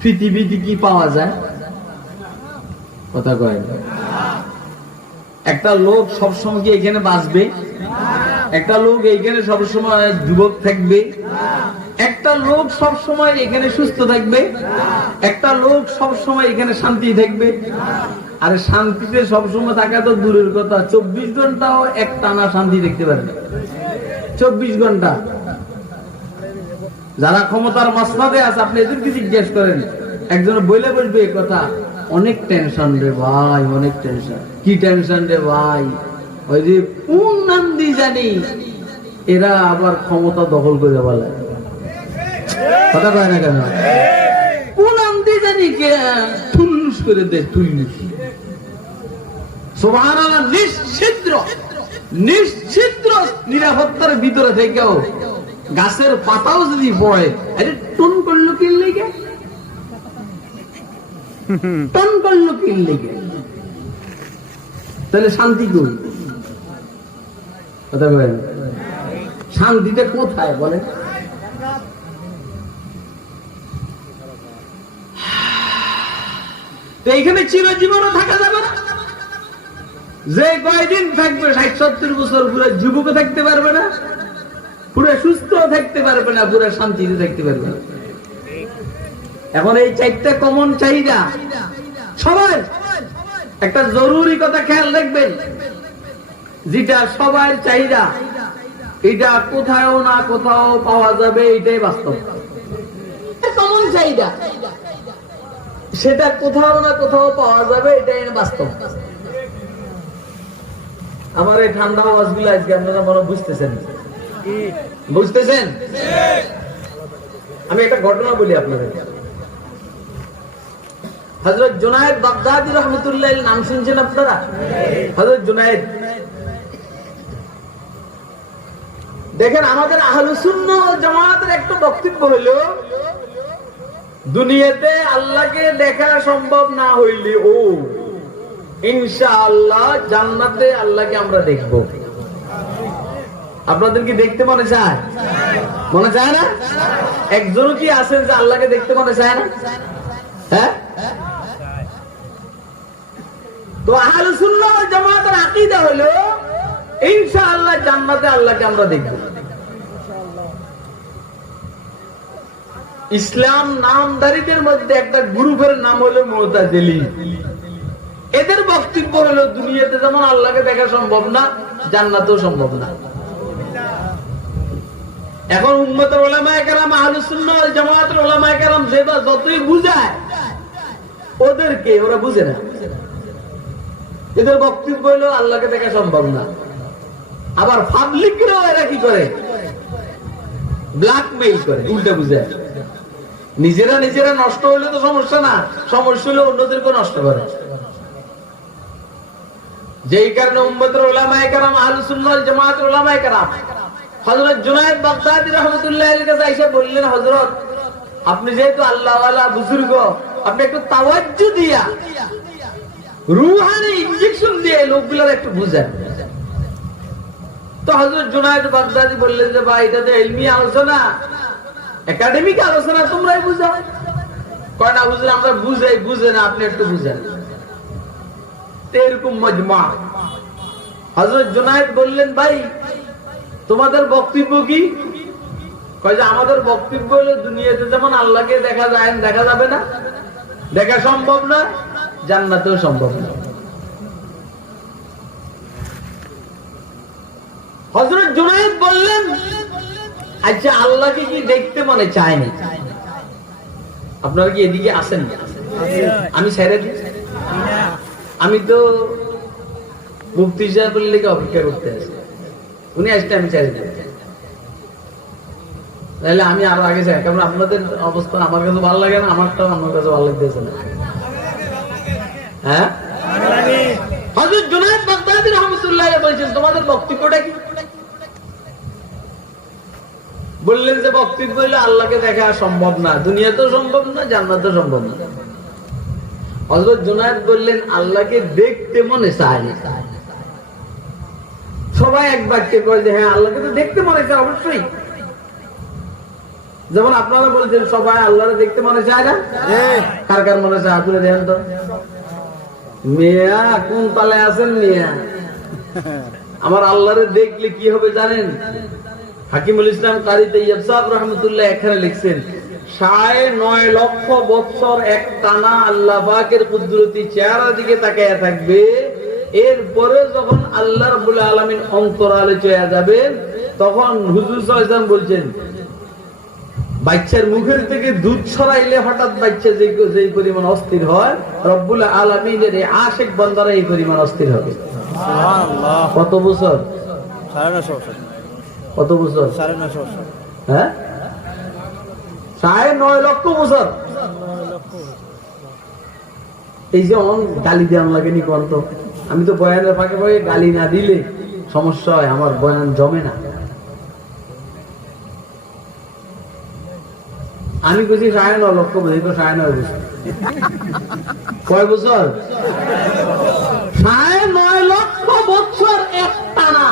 পৃথিবীতে কি পাওয়া যায়? কথা কয় না। একটা লোক সবসময় কি এখানে বাঁচবে? একটা লোক এইখানে সবসময় যুবক থাকবে? একটা লোক সবসময় এখানে সুস্থ থাকবে? একটা লোক সবসময় এখানে শান্তি থাকবে? আরে শান্তিতে সবসময় থাকা তো দূরের কথা, 24 ঘন্টাও এক টানা শান্তি দেখতে পারবে। 24 ঘন্টা যারা ক্ষমতার মসনদে আছে আপনি এদেরকে জিজ্ঞেস করেন, একজন বলে বলবে কথা অনেক টেনশন রে ভাই, অনেক টেনশন। কি টেনশন রে ভাই? ওই যে কোন নাম দি জানি এরা আবার ক্ষমতা দখল করে বলে, কথা কয় না কেন? কোন নাম দি জানি কে ঠুলুস করে দে, ঠুলুস। সুবহানাল্লাহ। নিশ্চিদ্র নিশ্চিদ্র নিরাপত্তার ভিতরে থেকেও গাছের পাতাও যদি পড়ে, আরে টুন করলো কি লেগে, টন করলো কি লেগে, তাহলে শান্তি কই? কথা বলেন, শান্তিটা কোথায় বলেন? এইখানে চিরজীবনও থাকা যাবে না। যে কয়দিন থাকবে ৬০-৭০ বছর পুরো যুবক থাকতে পারবে না, পুরো সুস্থ থাকতে পারবে না, পুরো শান্তিতে থাকতে পারবে না। এখন এই 4টা কমন চাহিদা সবাই, একটা জরুরি কথা খেয়াল রাখবেন, যেটা সবার চাহিদা, এটা কোথাও না কোথাও পাওয়া যাবে, এটাই বাস্তব। কমন চাহিদা, সেটা কোথাও না কোথাও পাওয়া যাবে, এটাই বাস্তব। আমার এই ঠান্ডা আওয়াজগুলো আজকে আপনারা মনে বুঝতেছেন, বুঝতেছেন? আমি একটা ঘটনা বলি আপনাদের। হযরত জুনায়েদ বাগদাদী রাহমাতুল্লাহ আলাইহির নাম শুনছেন আপনারা? হযরত জুনায়েদ, দেখেন আমাদের আহলুস সুন্নাহ ওয়াল জামাতের একটা বক্তব্য হলো, দুনিয়াতে আল্লাহকে দেখা সম্ভব না হইলে ও ইনশাআল্লাহ জান্নাতে আল্লাহকে আমরা দেখব। আপনাদের কি দেখতে মনে চায়? মনে চায় না? একজনও কি আছেন যে আল্লাহকে দেখতে মনে চায় না? হ্যাঁ? তো আহলুস সুন্নাহ ওয়াল জামাতের আকীদা হলো ইনশাআল্লাহ জান্নাতে আল্লাহকে আমরা দেখব। ইসলাম নামধারীদের মধ্যে একটা গ্রুপের নাম হলো মুতাজিলি। এদের বক্তব্য হলো দুনিয়াতে যেমন আল্লাহকে দেখা সম্ভব না, জান্নাতেও সম্ভব না। এখন উম্মতের উলামায়ে কেরাম, আহলুস সুন্নাহ ওয়াল জামাতের উলামায়ে কেরাম যেটা যতই বুঝায়, ওদেরকে ওরা বুঝে না। এদের বক্তব্য হলো আল্লাহকে দেখা সম্ভব না। আবার পাবলিকরাও এরা কি করে? ব্ল্যাকমেইল করে, উল্টা বুঝায়। নিজেরা নিজেরা নষ্ট হইলে তো সমস্যা না, সমস্যা হলে অন্যদেরকে নষ্ট করে। যেই কারণে উম্মতের উলামায়ে কেরাম, আহলুস সুন্নাহ ওয়াল জামাতের উলামায়ে কেরাম হযরত জুনায়েদ বাগদাদী রাহমাতুল্লাহ আলাইহির কাছে এসে বললেন, হযরত আপনি যেহেতু আল্লাহ ওয়ালা বুজুর্গ, আপনি একটু তাওয়াজ্জু দিয়া রূহানি ইনজেকশন দিয়ে লোকগুলোর একটু বুঝান। তো হযরত জুনায়েদ বাগদাদী বললেন যে ভাই, এটা তো ইলমি আলোচনা, একাডেমিক আলোচনা, তোমরাই বুঝাও। কয় না হুজুর, আমরা বুঝাই, বুঝে না, আপনি একটু বুঝান। এরকম মজমা। হযরত জুনায়েদ বললেন, ভাই তোমাদের বক্তব্য কি? কয় যে আমাদের বক্তব্য হলো দুনিয়াতে যেমন আল্লাহকে দেখা যায়, দেখা যাবে না, দেখা সম্ভব না, জান্নাতেও সম্ভব না। হযরত জুনায়েদ বললেন, আচ্ছা আল্লাহকে কি দেখতে মনে চায় না? আপনারা কি এদিকে আসেন? আমি ছেড়ে দিই, আমি তো মুফতি সাহেবের লেগে অপেক্ষা করতে আছি, উনি আসলে আমি ছেড়ে দিই। তাহলে আমি আরো আগে যাই, কারণ আপনাদের অবস্থা আমার কাছে ভালো লাগে না, আমারটাও আমার কাছে ভালো লাগতেছে না। হ্যাঁ, হযরত জুনায়েদ বাগদাদী রাহমাতুল্লাহ আলাইহি বলেছেন, তোমাদের বক্তব্যটা কি? বললেন যে বক্তব্য হলো আল্লাহকে দেখা সম্ভব না, দুনিয়াতেও সম্ভব না, জান্নাতেও সম্ভব না। হযরত জুনায়েদ বললেন, আল্লাহকে দেখতে মনে চায় না। সবাই এক বাক্যে বলে যে হ্যাঁ, আল্লাহকে তো দেখতে মনে চায় অবশ্যই। যেমন আপনারা বলছেন সবাই আল্লাহকে দেখতে মনে চায় না, কার কার মনে চায় আপনি দেখেন তো। মিয়া কোন তালে আছেন মিয়া? আমার আল্লাহরে দেখলে কি হবে জানেন? হাকিমুল ইসলাম কারি তাইয়্যিব সাহেব রাহমাতুল্লাহ এখানে লিখছেন, ৯.৫ লক্ষ বছর এক টানা আল্লাহ পাকের কুদরতি চেহারার দিকে তাকায়া থাকবে। এরপরে যখন আল্লাহ রাব্বুল আলামিন অন্তরালে চলে যাবেন, তখন হুজুর সাল্লাল্লাহু আলাইহি ওয়াসাল্লাম বলছেন বাচ্চার মুখের থেকে দুধ ছড়াইলে হঠাৎ বাচ্চা যে পরিমাণ অস্থির হয়, রব্বুল আলামিনের এই আশিক বান্দারা এই পরিমাণ অস্থির হবে। কত বছর? 9.5 কত বছর? 9.5 হ্যাঁ, 9.5 লক্ষ বছর। এই যে গালি দেওয়ান লাগে নি কোন? তো আমি তো বয়ানের ফাঁকে ফাঁকে গালি না দিলে সমস্যা হয়, আমার বয়ান জমে না। আমি বুঝি 9.5 লক্ষ, বুঝি তো 9.5 বছর। কয় বছর? 9.5 লক্ষ বছর একটা না।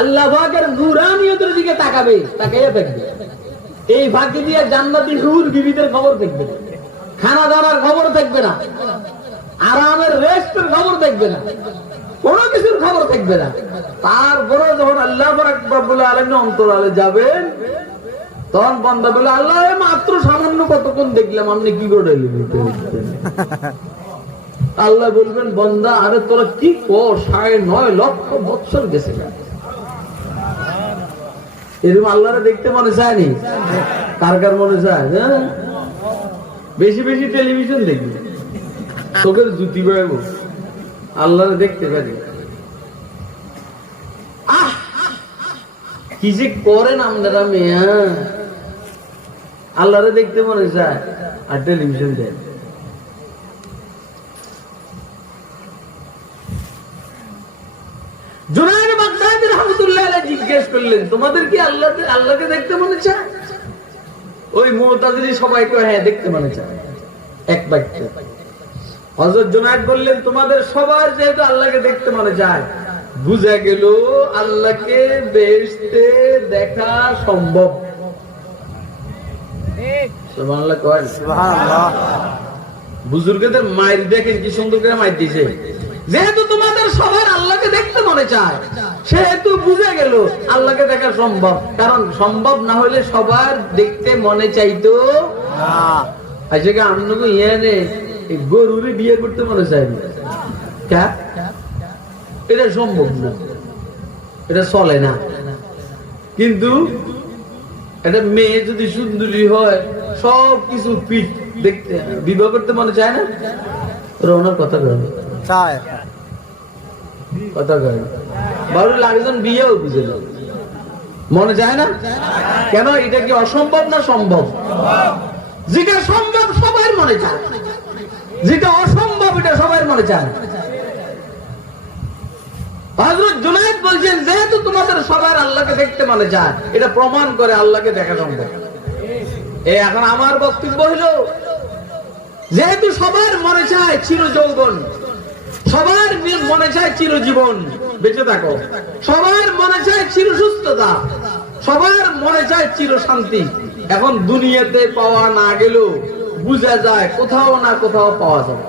আল্লাহ পাকের নূরানিয়তের দিকে তাকাবে, তাকাইয়া থাকবে। এই ফাঁকি দিয়ে জান্নাতি হুর বিবিদের খবর দেখবে, খানা দানার খবর দেখবে না, আরামের রেস্টের খবর দেখবে না, কোনো কিছুর খবর দেখবে না। তারপরে যখন আল্লাহ রাব্বুল আলামিন অন্তরালে যাবেন, তখন বান্দা বলে, আল্লাহ মাত্র সামান্য কতক্ষণ দেখলাম, আপনি কি করে এলেন? আল্লাহ বলবেন, বান্দা আরে তোরা কি কর, 9.5 লক্ষ বছর গেছে। এরকম আল্লাহরে দেখতে মনে চায়নি? কার কার মনে চায়? বেশি বেশি টেলিভিশন দেখবি, চোখের জুতি বেড়াবো, আল্লাহরে দেখতে পারি। কি যে করেন আপনারা মেয়া, আল্লাহরে দেখতে মনে চায় আর টেলিভিশন দেন। জুনায়েদ বাগদাদী রাহমাতুল্লাহ আলাইহি জিজ্ঞেস করলেন, তোমাদের কি আল্লাহকে দেখতে মনে চায়? ওই মুতাজিলি সবাই কয় হ্যাঁ দেখতে মনে চায়, এক বাক্য। হযরত জুনায়েদ বললেন, তোমাদের সবার যেহেতু আল্লাহকে দেখতে মনে চায়, বুঝা গেল আল্লাহকে বেহেশতে দেখা সম্ভব। সুবহানাল্লাহ কয়, সুবহানাল্লাহ। বুজুর্গদের মায়ের দেখেন কি সুন্দর করে মাইর দিয়েছে। যেহেতু তোমাদের সবার আল্লাহকে দেখতে মনে চায়, সেহেতু বুঝে গেল আল্লাহকে দেখা সম্ভব। কারণ সম্ভব না হলে সবার দেখতে মনে চাইতো না। আজকে আমনগো ইয়ানে গরুরে বিয়ে করতে মনে চায় না, এটা সম্ভব না, এটা চলে না। কিন্তু একটা মেয়ে যদি সুন্দরী হয়, সব কিছু পিঠ দেখতে বিবাহ করতে মনে চায় না? ওনার কথা বলে কথা কয়, বাড়ির একজন বিয়েও বুঝে না, মনে চায় না কেন? এটা কি অসম্ভব না সম্ভব? যেটা সম্ভব সবার মনে চায়, যেটা অসম্ভব এটা সবার মনে চায়। হযরত জুনায়েদ বলছেন, যেহেতু তোমাদের সবার আল্লাহকে দেখতে মনে চায়, এটা প্রমাণ করে আল্লাহকে দেখা সম্ভব। এখন আমার বক্তব্য হলো, যেহেতু সবার মনে চায় চির যৌবন, সবার মনে চায় চিরজীবন বেঁচে থাকো, সবার মনে চায় চির সুস্থতা, সবার মনে চায় চির শান্তি। এখন দুনিয়াতে পাওয়া না গেলেও বুঝা যায় কোথাও না কোথাও পাওয়া যাবে।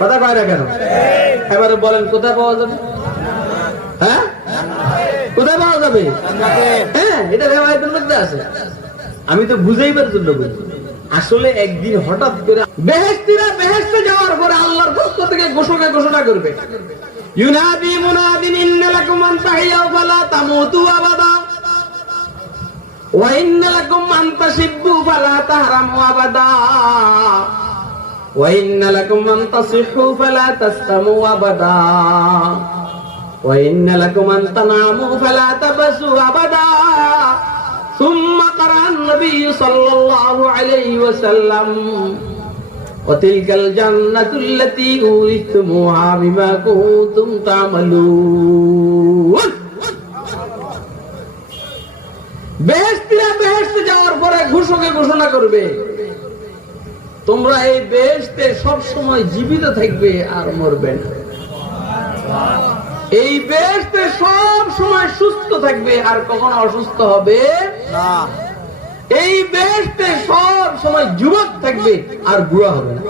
কথা কয় না কেন? এবারে বলেন কোথায় পাওয়া যাবে? হ্যাঁ, কোথায় পাওয়া যাবে? হ্যাঁ, এটা রেওয়ায়েতের মধ্যে আছে। আমি তো বুঝাইবার জন্য বলছি। আসলে একদিন হঠাৎ করে বেহেশতীরা বেহেশতে যাওয়ার পরে আল্লাহর পক্ষ থেকে ঘোষণা করবে, ইউনাদি মুনাদিন ইন্না লাকুম আন তাহিয়াউ ফালা তামুতু আবাদা ওয়া ইন্না লাকুম আন তাশিব্বু ফালা তাহরামু আবাদা ওয়া ইন্না লাকুম আন তাসিহু ফালা তাসতামু আবাদা ওয়া ইন্না লাকুম আন তানামু ফালা তাবাসু আবাদা। ثم قرأ النبي صلى الله عليه وسلم وتلك الجنة التي أورثتموها بما كنتم تعملون। বেহেশতীরা বেহেশতে যাওয়ার পরে ঘোষণা করবে, তোমরা এই বেহেশতে সব সময় জীবিত থাকবে আর মরবে না। এই বেহেশতে সব সময় সুস্থ থাকবে আর কখনো অসুস্থ হবে না। এই বেহেশতে সব সময় যুবক থাকবে আর বুড়া হবে না।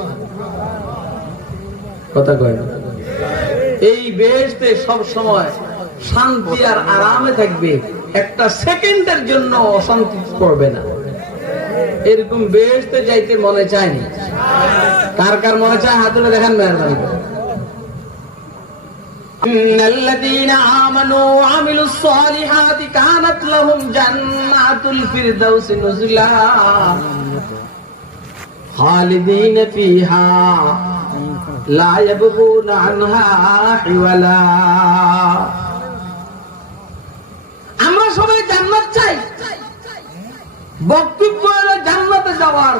কথা কয় না? এই বেহেশতে সব সময় শান্তি আর আরামে থাকবে, একটা সেকেন্ডের জন্য অশান্তি করবে না। এরকম বেহেশতে যাইতে মনে চায়নি? কার কার মনে চায় হাত তুলে দেখান মেহরবানি করে। ইন্নাল্লাযীনা আমানু ওয়া আমিলুস সালিহাতি কানাত লাহুম জান্নাতুল ফিরদাউসি নুজুলা খালিদিনা ফিহা লা ইয়াবগুনা আনহা হিওয়ালা। আমরা সবাই জান্নাত চাই। বক্তব্য হলো জান্নাতে যাওয়ার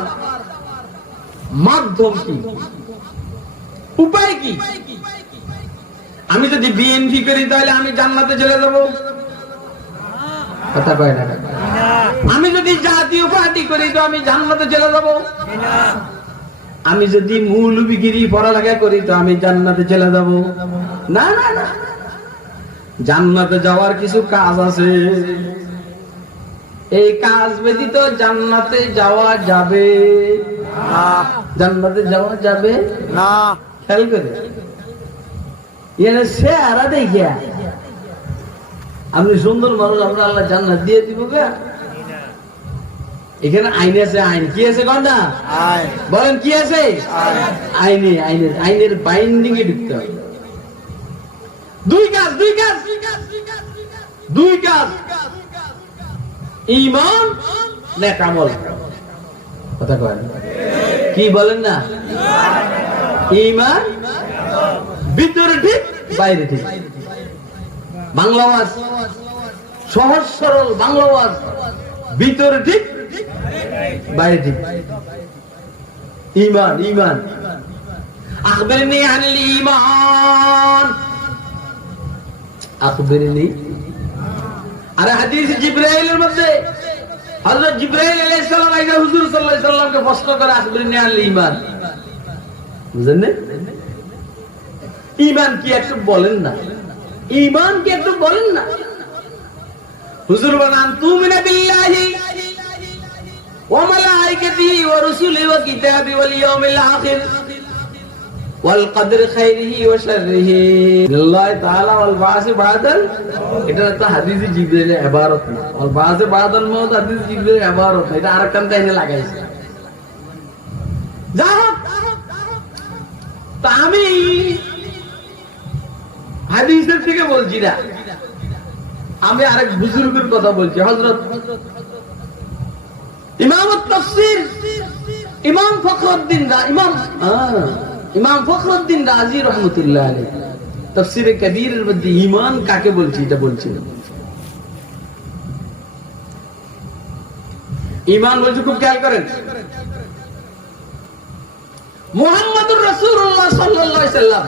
মাধ্যম কি, উপায় কি? আমি যদি বিএনপি করি তাহলে আমি জান্নাতে চলে যাব? কথা কয় না। আমি যদি জাতীয় পার্টি করি তো আমি জান্নাতে চলে যাব? আমি যদি মৌলবীগিরি পড়ালেখা করি তো আমি জান্নাতে চলে যাব? না না না, জান্নাতে যাওয়ার কিছু কাজ আছে। এই কাজ ব্যতীত জান্নাতে যাওয়া যাবে না। জান্নাতে যাওয়া যাবে না। খেয়াল করে সে আরা দেখিয়া আপনি সুন্দর মানুষ, আমরা আল্লাহ জান্নাত দিয়ে দিব গা। এখানে আইন আছে। আইন কি আছে? কন্যা বলেন কি আছে? আইনে আইনের বাইন্ডিং এ ঢুকতে হবে। দুই কাজ ঈমান নেক আমল। কথা কয় কি বলেন না? ঈমান ভিতরে ঠিক বাইরে ঠিক। বাংলা ওয়াজ, সহজ সরল বাংলা ওয়াজ, ভিতরে ঠিক বাইরে ঠিক। ঈমান আখবিরনি আনিল ঈমান, আখবিরনি। আরে হাদিস জিবরাইলের মধ্যে হযরত জিবরাইল আলাইহিস সালাম আইসা হুজুর সাল্লাল্লাহু আলাইহি সাল্লামকে প্রশ্ন করে আখবিরনি আনিল ঈমান। বুঝেন না? ঈমান কি একটু বলেন না? ঈমান কি একটু বলেন না? হুজুর বলেন তুমিনা বিল্লাহি ওয়া মালাইকাতিহি ওয়া রুসুলিহি ওয়া কিতাবি ওয়াল ইয়াউমিল আখির ওয়াল কদরি খাইরিহি ওয়া শাররিহি আল্লাহ তাআলা ওয়াল বাসি বাদাল। এটা তো হাদিসে জিবরাইলের ইবারত না। ওয়াল বাসি বাদাল মউত হাদিসে জিবরাইলের ইবারত না। এটা আরেকটা টাইনে লাগাইছে। যাও তা আমি হাদিসের থেকে বলছি না, আমি আরেক বুজুর্গের কথা বলছি। হযরত ইমাম তাফসীর ইমাম ফখরুদ্দিন রাজি রাহমাতুল্লাহ আলাইহি তাফসীরে কবীরের মধ্যে ঈমান কাকে বলছি এটা বলছিলেন। ঈমান বলতে খুব খেয়াল করেন। মুহাম্মদুর রাসূলুল্লাহ সাল্লাল্লাহু আলাইহি সাল্লাম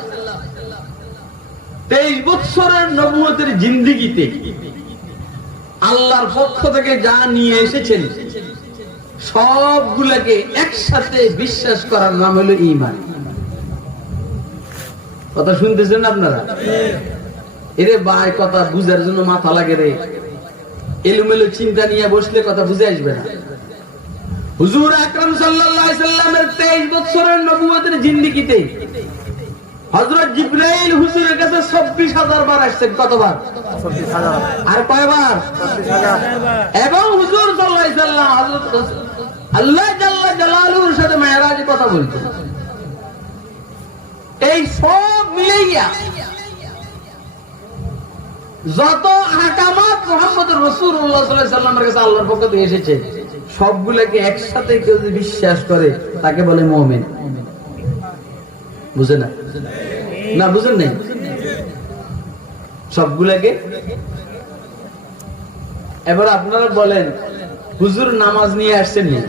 23 বছরের নবুয়তের জিন্দেগিতে আল্লাহর পক্ষ থেকে যা নিয়ে এসেছেন সবগুলোকে একসাথে বিশ্বাস করার নাম হলো ঈমান। কথা শুনতেছেন আপনারা? এরে ভাই, কথা বুঝার জন্য মাথা লাগে রে। এলোমেলো চিন্তা নিয়ে বসলে কথা বুঝে আসবে না। হুজুর আকরাম সাল্লাল্লাহু আলাইহি সাল্লামের 23 বছরের নবুয়তের জিন্দেগিতে হযরত জিবরাইল হুজুরের কাছে ২৪,০০০ বার আসছেন। কতবার? ২৪,০০০। আর কয়বার? ২৪,০০০। এবং হুজুর সাল্লাল্লাহু আলাইহি সাল্লাম হযরত আল্লাহ জাল্লা জালালুর সাথে মেরাজে কথা বলতেন। এই সব মিলাইয়া যত আহকামাত মুহাম্মদুর রাসূলুল্লাহ সাল্লাল্লাহু আলাইহি সাল্লামের কাছে আল্লাহর পক্ষ থেকে এসেছে সবগুলোকে একসাথে কেউ যদি বিশ্বাস করে তাকে বলে মুমিন। বুঝে না? না বুঝেন নাই? সবগুলাকে। এবার আপনারা বলেন হুজুর নামাজ নিয়ে আসছেন নি?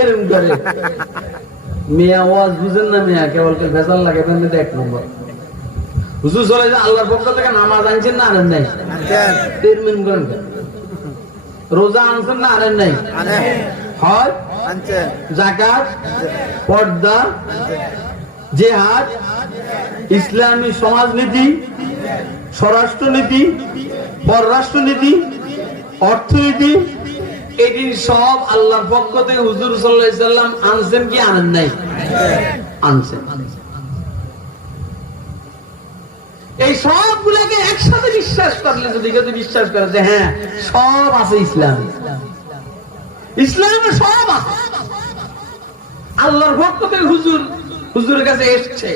এরম করে মিয়া ওয়াজ বুঝেন না মিয়া, কেবল ভেজাল লাগে। এক নম্বর হুজুর চলে যে আল্লাহর পক্ষ থেকে নামাজ আনছেন না আনেন নাই? রোজা আনছেন না আনেন নাই? হজ, যাকাত, পর্দা, জিহাদ, ইসলামী সমাজনীতি, স্বরাষ্ট্রনীতি, পররাষ্ট্রনীতি, অর্থনীতি, এটি সব আল্লাহর পক্ষ থেকে হুজুর সাল্লাল্লাহু আলাইহি সাল্লাম আনছেন কি আনেন নাই? আনছেন। এই সবগুলোকে একসাথে বিশ্বাস করলে যদি কেউ বিশ্বাস করে যে হ্যাঁ সব আছে ইসলামে সব আছে, আল্লাহর পক্ষ থেকে হুজুর হুজুরের কাছে এসছে,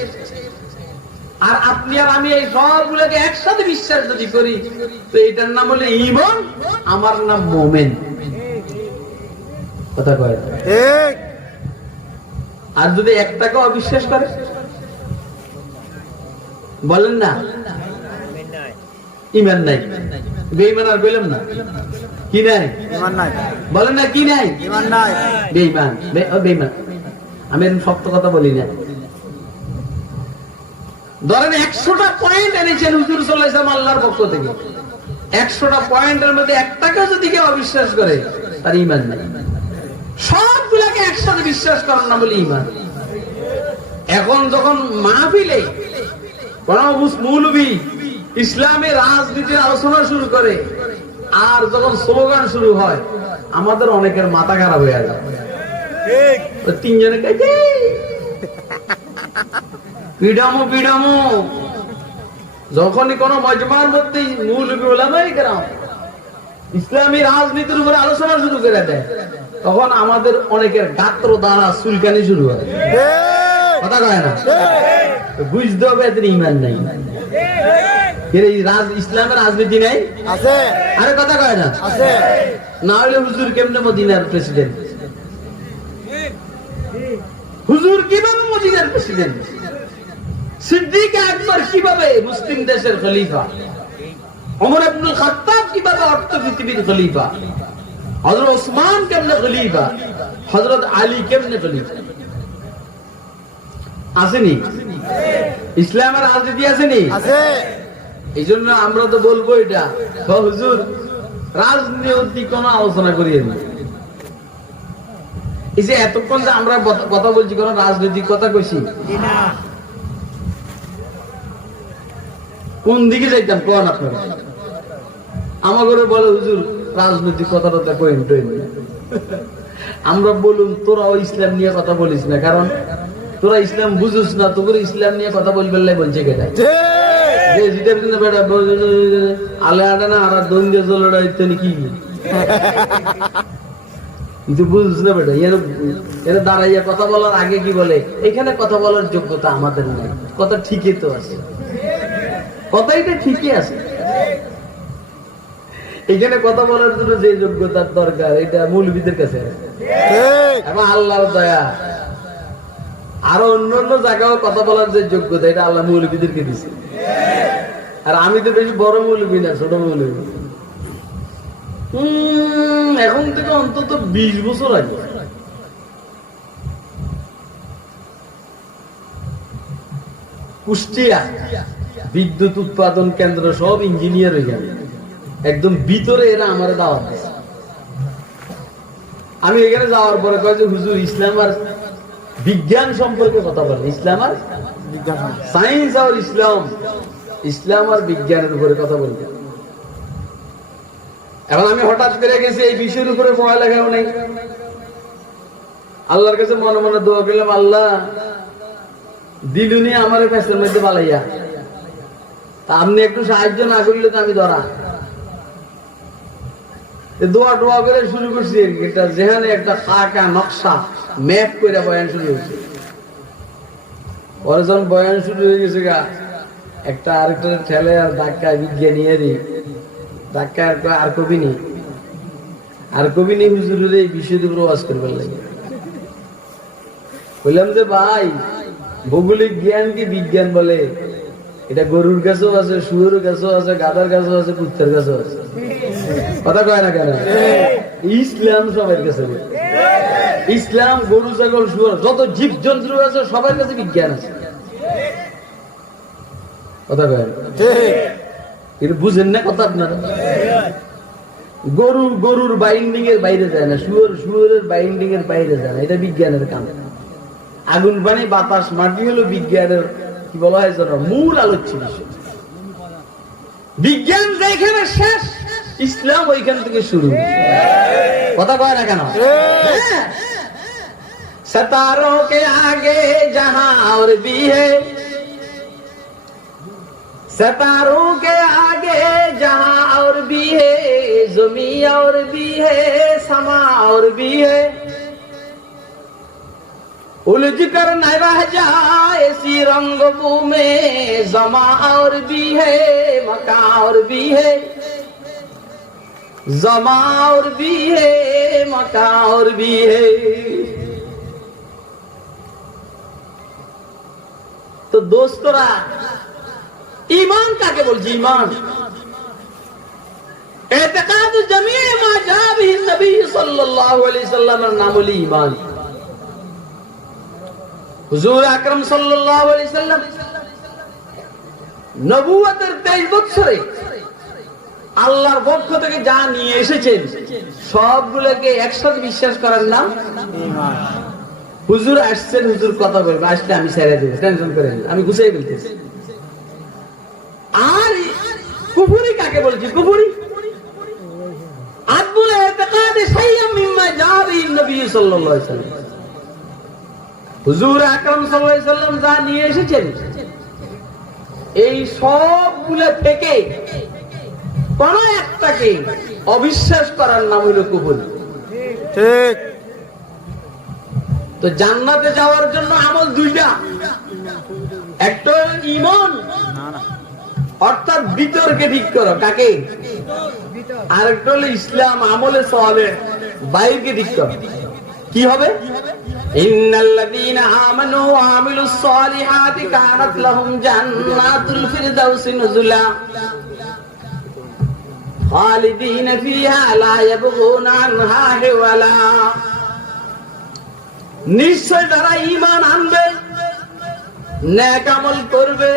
আর আপনি আর আমি এই সবগুলোকে একসাথে বিশ্বাস যদি করি তো এটার নাম হলো ঈমান, আমার নাম মুমিন। কথা কয় ঠিক? আর যদি একটাকে অবিশ্বাস করে বলেন না ঈমান নাই, বেঈমান আর বললাম না কি নাই? ঈমান নাই। বলেন না কি নাই? ঈমান নাই। বেঈমান, বেঈমান। আমি এরকম শক্ত কথা বলি না। ধরেন 100টা পয়েন্ট এনেছেন হুজুর সাল্লাল্লাহু আলাইহি ওয়াসাল্লাম আল্লাহর পক্ষ থেকে, 100টা পয়েন্টের মধ্যে একটাকে যদি কেউ অবিশ্বাস করে তার ঈমান নাই। সবগুলাকে একসাথে বিশ্বাস করার নাম বলে ঈমান। এখন যখন মাহফিলে কোন মৌলবী ইসলামের রাজনীতির আলোচনা শুরু করে আর যখন স্লোগান শুরু হয় আমাদের অনেকের মাথা খারাপ হয়ে যায়। তিনজনে পিডামো পিডামো, যখনই কোন মজমার মধ্যে মৌলবী ওলামায়ে কেরাম ইসলামী রাজনীতির উপরে আলোচনা শুরু করে দেয় তখন আমাদের অনেকের গাত্র দ্বারা চুলকানি শুরু হয়। কথা কয় না? বুঝতে হবে এদের ঈমান নাই, ইসলামের রাজনীতি নাই আছে। আরে কথা কয় না? আছে। না হলে হুজুর কেমনে মদিনার প্রেসিডেন্ট? হুজুর কিভাবে মদিনার প্রেসিডেন্ট? সিদ্দিক আকবর কিভাবে মুসলিম দেশের খলিফা? ওমর ইবনুল খাত্তাব কিভাবে অর্থ পৃথিবীর খলিফা? হযরত ওসমান কেমনে খলিফা? হযরত আলী কেমনে খলিফা? আসেনি? ইসলামের রাজনীতি আসেনি? আছে। এই জন্য আমরা তো বলবো এটা, হুজুর রাজনীতি কোন আলোচনা করিয়েন না। এই যে এতক্ষণ যে আমরা কথা বলছি কোন রাজনৈতিক কথা কইছি না, কোন দিকে যাইতাম কোন আপনারা? আমার ঘরে বলে হুজুর রাজনৈতিক কথাটা কইন টইন। আমরা বলুন তোরাও ইসলাম নিয়ে কথা বলিস না, কারণ তোরা ইসলাম বুঝিস না, তোর ইসলাম নিয়ে কথা বলবে বলছে কেটা আলে আটা না আর দন্দে চলটা ইত্যাদি কি বুঝিস না বেটা। এর দাঁড়াইয়া কথা বলার আগে কি বলে এখানে কথা বলার যোগ্যতা আমাদের নাই। কথা ঠিকই তো আছে, কথাইটা ঠিকই আছে। এখানে কথা বলার জন্য যে যোগ্যতার দরকার এটা মৌলবীদের কাছে এবং আল্লাহর দয়া। আরো অন্য অন্য জায়গাও কথা বলার যে যোগ্যতা এটা আল্লাহ মৌলবীদেরকে দিছে। আর আমি তো বেশি বড় মৌলবী না, ছোট মৌলবী। এখন থেকে অন্তত 20 বছর আগে কুষ্টিয়া বিদ্যুৎ উৎপাদন কেন্দ্র সব ইঞ্জিনিয়ার হয়ে গেল, একদম ভিতরে এরা আমার দাওয়াত দিয়েছে। আমি এখানে যাওয়ার পরে কয় যে হুজুর ইসলাম আর বিজ্ঞান সম্পর্কে কথা বলেন। ইসলাম আর সায়েন্স আর ইসলাম আর বিজ্ঞানের উপরে কথা বলতে। এখন আমি হঠাৎ করে গেছি এই বিষয়ের উপরে পড়ালেখাও নেই। আল্লাহর কাছে মনে মনে দোয়া করলাম, আল্লাহ দিলুনি আমার ফ্যাশনের মধ্যে বালাইয়া, আপনি একটু সাহায্য না করলে তো আমি ধরা। দোয়া টোয়া করে শুরু করছি, এটা যেখানে একটা খাকা নকশা ম্যাপ করে বয়ান শুরু হয়েছে। পরে যখন বয়ান শুরু হয়ে গেছে গা একটা আরেকটা ঠেলে আর ধাক্কায় বিজ্ঞানী ধাক্কা আর কবি নেই হুজুরের এই বিষয়ের উপর ওয়াজ করবার লাগে। বললাম যে ভাই ভৌগোলিক জ্ঞান কি বিজ্ঞান বলে? এটা গরুর গাছও আছে, শুয়োর গাছও আছে, গাধার গাছও আছে, কুত্তার গাছও আছে। কথা কয় না কেন? ইসলাম সবার কাছে, ইসলাম গরু ছাগল শুয়োর যত জীব জন্তু আছে সবার কাছে বিজ্ঞান আছে। কথা কয় না? এটা বুঝেন না কথা আপনারা? গরুর বাইন্ডিং এর বাইরে যায় না, শুয়োরের বাইন্ডিং এর বাইরে যায় না, এটা বিজ্ঞানের কাম। আগুন পানি বাতাস মাটি হলো বিজ্ঞানের কি বলা হয় যেন মূল আলোচ্য বিষয়। বিজ্ঞান যেখানে শেষ ইসলাম ওইখান থেকে শুরু। কথা কয় না কেন? सितारों के आगे जहां और भी है, सितारों के आगे जहां और भी है, ज़मीं और भी है, समा और भी है। उलझ कर न रह जाए इसी रंगबू में जमा और भी है मका और भी है जमा और भी है मका और भी है। तो दोस्तोरा ईमान काके बोलছি ईमान एतकाद जमीए मा जा बिही नबी सल्लल्लाहु अलैहि वसल्लम नाम হলো ईमान। হুজুর আকরাম সাল্লাল্লাহু আলাইহি ওয়াসাল্লাম নবুয়তের 23 বছরে আল্লাহর পক্ষ থেকে যা নিয়ে এসেছেন সবগুলোকে একসাথে বিশ্বাস করার নাম ঈমান। হুজুর আসছেন, হুজুর কথা বলবে, আসলে আমি ছেড়ে দেব, টেনশন করেন না, আমি গুছিয়ে বলতেছি। আর কুফরি কাকে বলছি? কুফরি আদবুল ইতিকাদ শাইয়্যাম মিম্মা জা বিহি নবী সাল্লাল্লাহু আলাইহি ওয়াসাল্লাম। হুজুর আকরাম সাল্লাল্লাহু আলাইহি ওয়াসাল্লাম যা নিয়ে এসেছেন এই সবগুলো থেকে কোন একটাকে অবিশ্বাস করার নাম হলো কুফর। ঠিক। তো জান্নাতে যাওয়ার জন্য আমল দুইটা, একটা হলো ঈমান অর্থাৎ ভিতরকে ঠিক করো, কাকে? আর একটা হলো ইসলাম আমলে সালেহ বাইরকে ঠিক করো। কি হবে? ইন্নাল্লাযীনা আমানু ওয়া আমিলুস সালিহাতি কানাত লাহুম জান্নাতুল ফিরদাউসি নুজুলা খালিদিনা ফিহা লা ইয়াবগুনা আনহা হিওয়ালা। নিশ্চয় যারা ঈমান আনবে, নেক আমল করবে,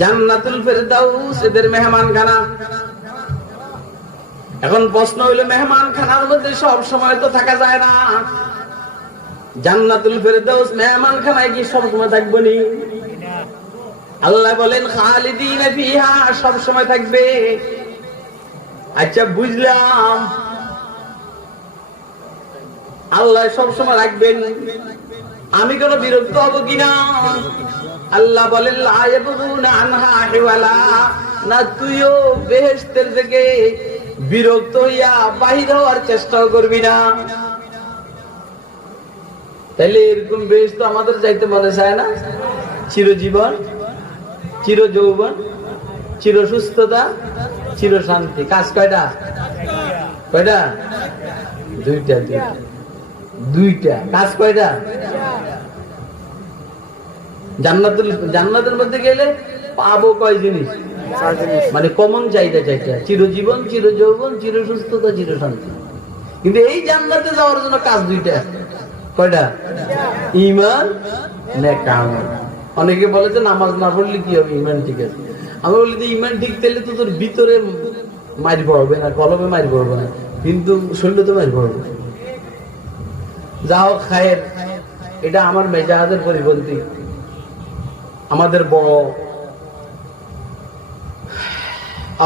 জান্নাতুল ফিরদাউস এদের মেহমানখানা। এখন প্রশ্ন হইল মেহমানখানার মধ্যে সব সময় তো থাকা যায় না। জান্নাতুল ফিরদাউস মেহমানখানায় কি সব সময় থাকবে নি? আল্লাহ বলেন খালিদিনা ফিহা, সব সময় থাকবে। আচ্ছা বুঝলাম, আল্লাহ সব সময় রাখবেন, আমি কোন বিরক্ত হব কিনা? আল্লাহ বলেন লা ইয়াবগুনা আনহা হিওয়ালা, না তুইও বেহেশতের থেকে বিরক্ত হইয়া বাহির হওয়ার চেষ্টা করবি না। তাহলে এরকম বেহেশত আমাদের যাইতে মনে চায় না? চিরজীবন, চির যৌবন, চির সুস্থতা, চির শান্তি। কাজ কয়টা? কয়টা? দুইটা। দুইটা কাজ কয়টা? জান্নাতের মধ্যে গেলে পাবো কয় জিনিস? মানে কমন চাহিদা চাইটা, চিরজীবন, চির যৌবন, চির সুস্থতা, চির শান্তি। কিন্তু এই জান্নাতে যাওয়ার জন্য কাজ দুইটা। কয়টা? ঈমান, নেক আমল। অনেকে বলে যে নামাজ না পড়লে কি হবে, ঈমান ঠিক আছে। আমি বলি যে ঈমান ঠিক থাকলে তো তোর ভিতরে মারি পড়বে না, কলমে মারি পড়বে না, কিন্তু শরীরে তো মারি পড়বে। যা হোক খায়ের, এটা আমার মেজাজের পরিপন্থী। আমাদের বড়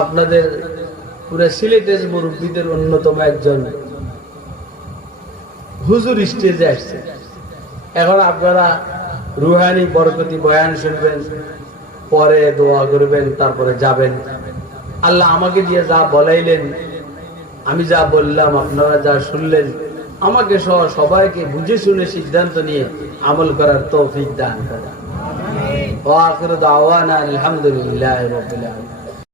আপনাদের পুরো সিলেটের মুরব্বীদের অন্যতম একজন হুজুর স্টেজে আসছে। এখন আপনারা রুহানি বরকতি বয়ান শুনবেন, পরে দোয়া করবেন, তারপরে যাবেন। আল্লাহ আমাকে দিয়ে যা বলাইলেন, আমি যা বললাম, আপনারা যা শুনলেন, আমাকে সহ সবাইকে বুঝে শুনে সিদ্ধান্ত নিয়ে আমল করার তৌফিক দান করেন। ওয়া আখিরু দাওয়ানা আলহামদুলিল্লাহি রাব্বিল আলামিন।